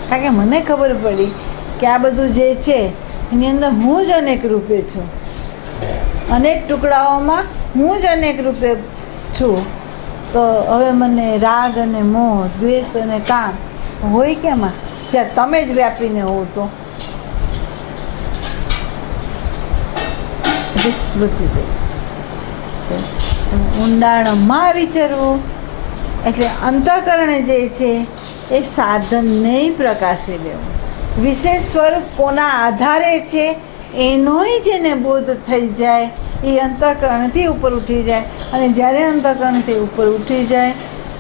કારણ કે મને ખબર પડી કે આ બધું જે છે એની અંદર હું જ અનેક રૂપે છું, અનેક ટુકડાઓમાં હું જ અનેક રૂપે છું. તો હવે મને રાગ અને મોહ, દ્વેષ અને કામ હોય કેમાં, જ્યાં તમે જ વ્યાપીને હોવ તો સ્મૃતિ થઈ. ઊંડાણમાં વિચારવું એટલે અંતઃકરણ જે છે એ સાધનને પ્રકાશી લેવું. વિશેષ સ્વરૂપ કોના આધારે છે એનોય જેને બોધ થઈ જાય એ અંતઃકરણથી ઉપર ઉઠી જાય. અને જ્યારે અંતઃકરણથી ઉપર ઉઠી જાય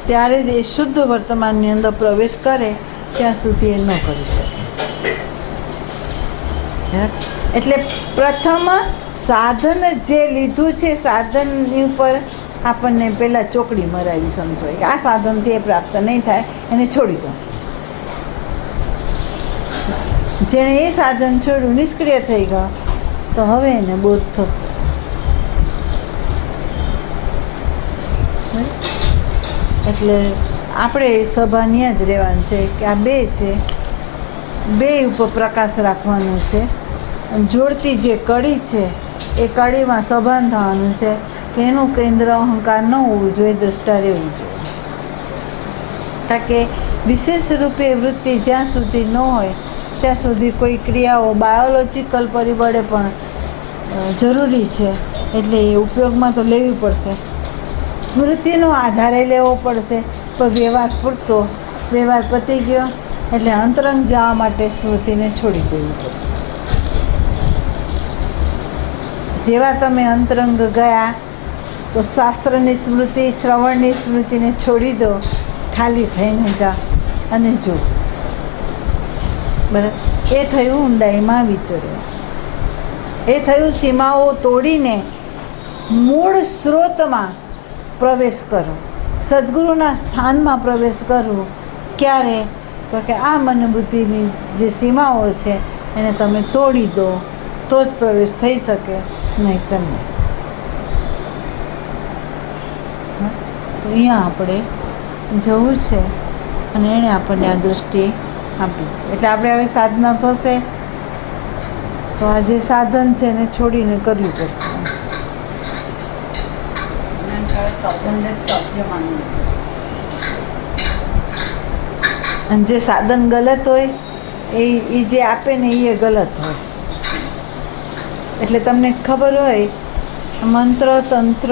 ત્યારે જ એ શુદ્ધ વર્તમાનની અંદર પ્રવેશ કરે, ત્યાં સુધી એ ન કરી શકે. એટલે પ્રથમ સાધન જે લીધું છે, સાધનની ઉપર આપણને પહેલાં ચોકડી મરાવી સંતોય કે આ સાધનથી એ પ્રાપ્ત નહીં થાય, એને છોડી દો. જેણે એ સાધન છોડ્યું, નિષ્ક્રિય થઈ ગયો, તો હવે એને બોધ થશે. એટલે આપણે સભાની જ રહેવાનું છે કે આ બે છે, બે ઉપર પ્રકાશ રાખવાનો છે. જોડતી જે કડી છે એ કડીમાં સભાન થવાનું છે કે એનું કેન્દ્ર અહંકાર ન હોવું જોઈએ, દ્રષ્ટા રહેવું જોઈએ. કારણ કે વિશેષ રૂપે વૃત્તિ જ્યાં સુધી ન હોય ત્યાં સુધી કોઈ ક્રિયાઓ બાયોલોજિકલ પરિબળે પણ જરૂરી છે, એટલે એ ઉપયોગમાં તો લેવી પડશે. સ્મૃતિનો આધારે લેવો પડશે, પણ વ્યવહાર પૂરતો, વ્યવહાર પતી ગયો એટલે અંતરંગ જવા માટે સ્મૃતિને છોડી દેવી પડશે. જેવા તમે અંતરંગ ગયા તો શાસ્ત્રની સ્મૃતિ, શ્રવણની સ્મૃતિને છોડી દો, ખાલી થઈને જા અને જો. બરાબર, એ થયું ઊંડાઈમાં વિચરવું. એ થયું સીમાઓ તોડીને મૂળ સ્ત્રોતમાં પ્રવેશ કરો, સદગુરુના સ્થાનમાં પ્રવેશ કરવો. ક્યારે? તો કે આ મનોબુદ્ધિની જે સીમાઓ છે એને તમે તોડી દો તો જ પ્રવેશ થઈ શકે, નહીં તમે. અહીંયા આપણે જવું છે અને એણે આપણને આ દૃષ્ટિ આપી છે. એટલે આપણે હવે સાધના થશે તો આ જે સાધન છે એને છોડીને કરવું પડશે. અને જે સાધન ગલત હોય એ જે આપે ને એ ગલત હોય. એટલે તમને ખબર હોય મંત્ર, તંત્ર,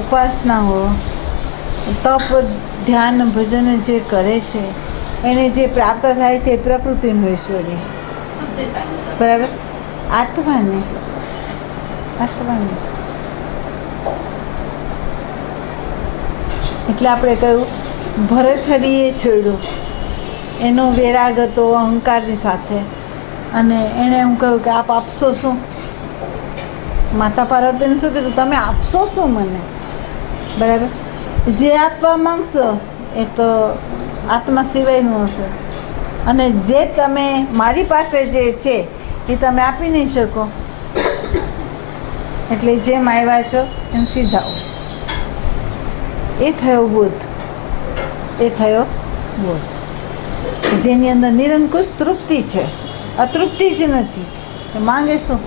ઉપાસનાઓ, તપ, ધ્યાન, ભજન જે કરે છે એને જે પ્રાપ્ત થાય છે એ પ્રકૃતિનું ઐશ્વર્ય. બરાબર, આત્માને એટલે આપણે કહ્યું ભરથરીએ છોડ્યું, એનો વેરાગ હતો અહંકારની સાથે. અને એણે એમ કહ્યું કે આપ આપશો શું? માતા પાર્વતીને શું કીધું? તમે આપશો શું મને? બરાબર, જે આપવા માંગશો એ તો આત્મા સિવાયનું હશે, અને જે તમે મારી પાસે જે છે એ તમે આપી નહીં શકો. એટલે જેમ આવ્યા છો એમ સીધા આવો. એ થયો બોધ, એ થયો બોધ, જેની અંદર નિરંકુશ તૃપ્તિ છે, અતૃપ્તિ જ નથી. માંગે શું?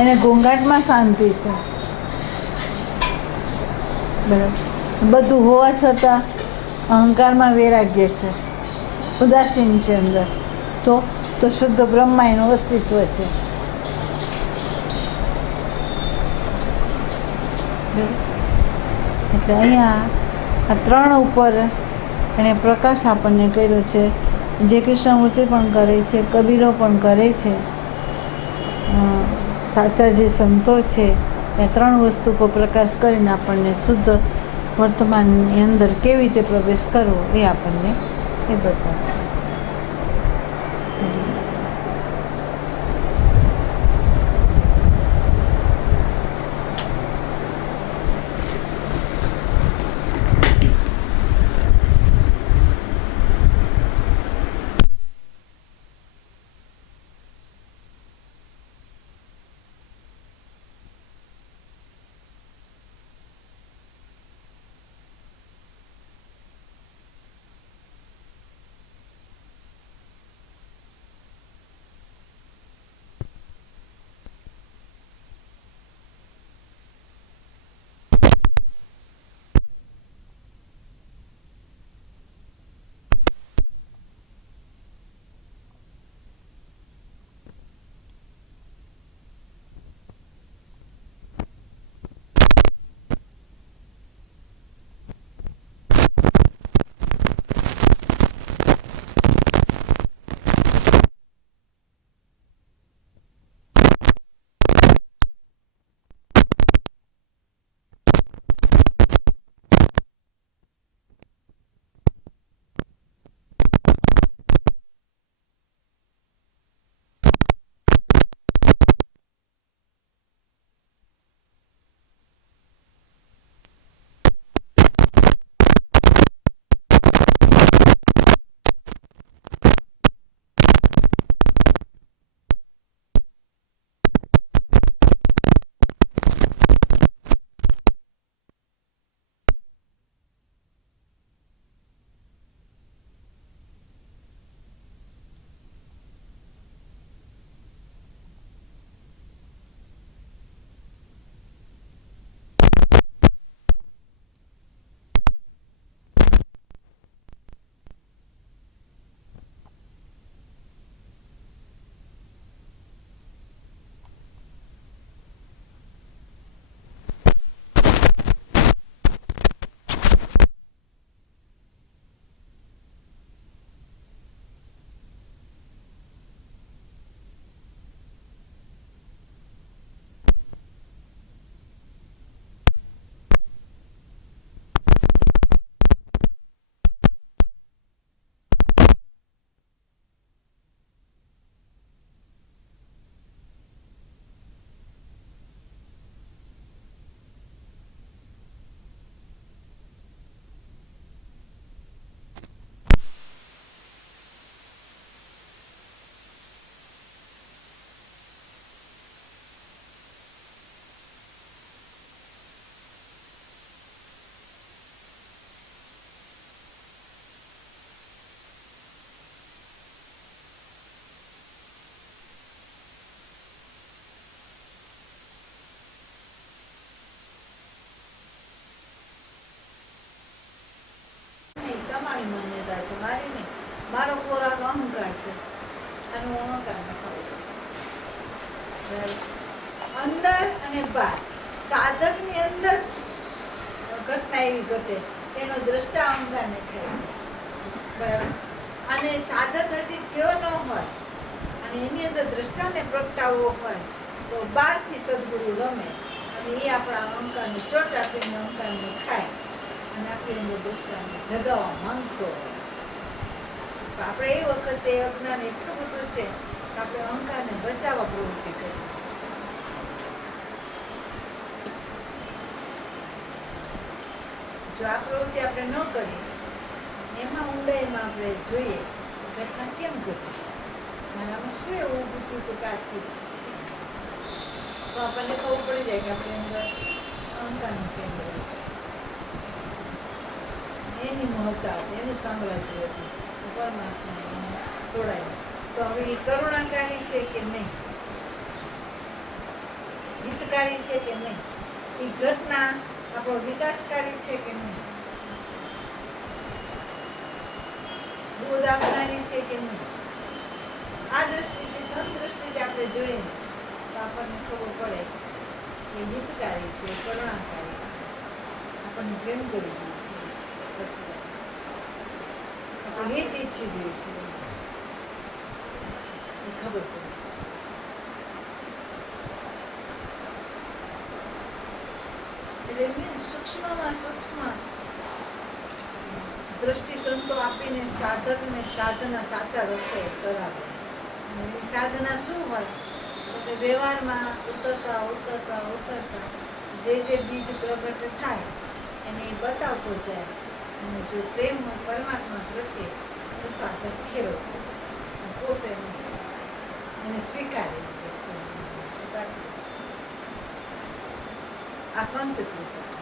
એને ઘોંઘાટમાં શાંતિ છે. બરાબર, બધું હોવા છતાં અહંકારમાં વૈરાગ્ય છે, ઉદાસીન છે અંદર. તો શુદ્ધ બ્રહ્મા એનું અસ્તિત્વ છે. એટલે અહીંયા આ ત્રણ ઉપર એણે પ્રકાશ આપણને કર્યો છે. જે કૃષ્ણમૂર્તિ પણ કરે છે, કબીરો પણ કરે છે, સાચા જે સંતો છે એ ત્રણ વસ્તુ પર પ્રકાશ કરીને આપણને શુદ્ધ વર્તમાનની અંદર કેવી રીતે પ્રવેશ કરવો એ આપણને એ બતાવે છે. લોકોની માન્યતા છે, મારી નહીં. મારો ખોરાક અહંકાર છે અને હું અહંકારને ખાઉં છું. બરાબર. અંદર અને બહાર, સાધકની અંદર ઘટના એવી ઘટે એનો દ્રષ્ટા અહંકારને ખાય છે. બરાબર. અને સાધક હજી થયો ન હોય અને એની અંદર દ્રષ્ટાને પ્રગટાવવો હોય તો બહારથી સદગુરુ રમે અને એ આપણા અહંકારને ચોટ આપીને અહંકારને ખાય અને આપણી અંદર દ્રષ્ટાને જગાવવા માંગતો હોય. તો આપણે એ વખતે અજ્ઞાન એટલું બધું છે કે આપણે અહંકારને બચાવવા પ્રવૃત્તિ કરીએ છીએ. જો આ પ્રવૃત્તિ આપણે ન કરીએ, એમાં ઊંડાઈમાં આપણે જોઈએ ઘટના કેમ ઘટી, મારામાં શું એવું ઊભું થયું હતું કે આ થયું, તો આપણને ખબર પડી જાય કે આપણે અંદર અહંકારનું કેન્દ્ર હતું, એની મહત્તા હતી, એનું સામ્રાજ્ય હતું, પરમાત્મા તોડાયું. તો હવે એ કરુણાકારી છે કે નહીં, હિતકારી છે કે નહીં, એ ઘટના આપણો વિકાસકારી છે કે નહીં, બોધ આપનારી છે કે નહીં, આ દ્રષ્ટિથી સંદ્રષ્ટિથી આપણે જોઈએ તો આપણને ખબર પડે કે હિતકારી છે, કરુણાકારી છે, આપણને પ્રેમ કરી રહ્યું છે, આપણે હિત ઈચ્છી જોઈએ છે, એ ખબર પડે. એટલે સૂક્ષ્મમાં સૂક્ષ્મ દ્રષ્ટિ સંતો આપીને સાધકને સાધના સાચા રસ્તે કરાવે. અને એની સાધના શું હોય તો કે વ્યવહારમાં ઉતરતા ઉતરતા ઉતરતા જે બીજ પ્રગટ થાય એને એ બતાવતો જાય. અને જો પ્રેમ હોય પરમાત્મા પ્રત્યે તો સાધક ખેરવતો જાય, પોષે નહીં, એને સ્વીકારે વસ્તુ સાચું છે. આ સંત કૃપા.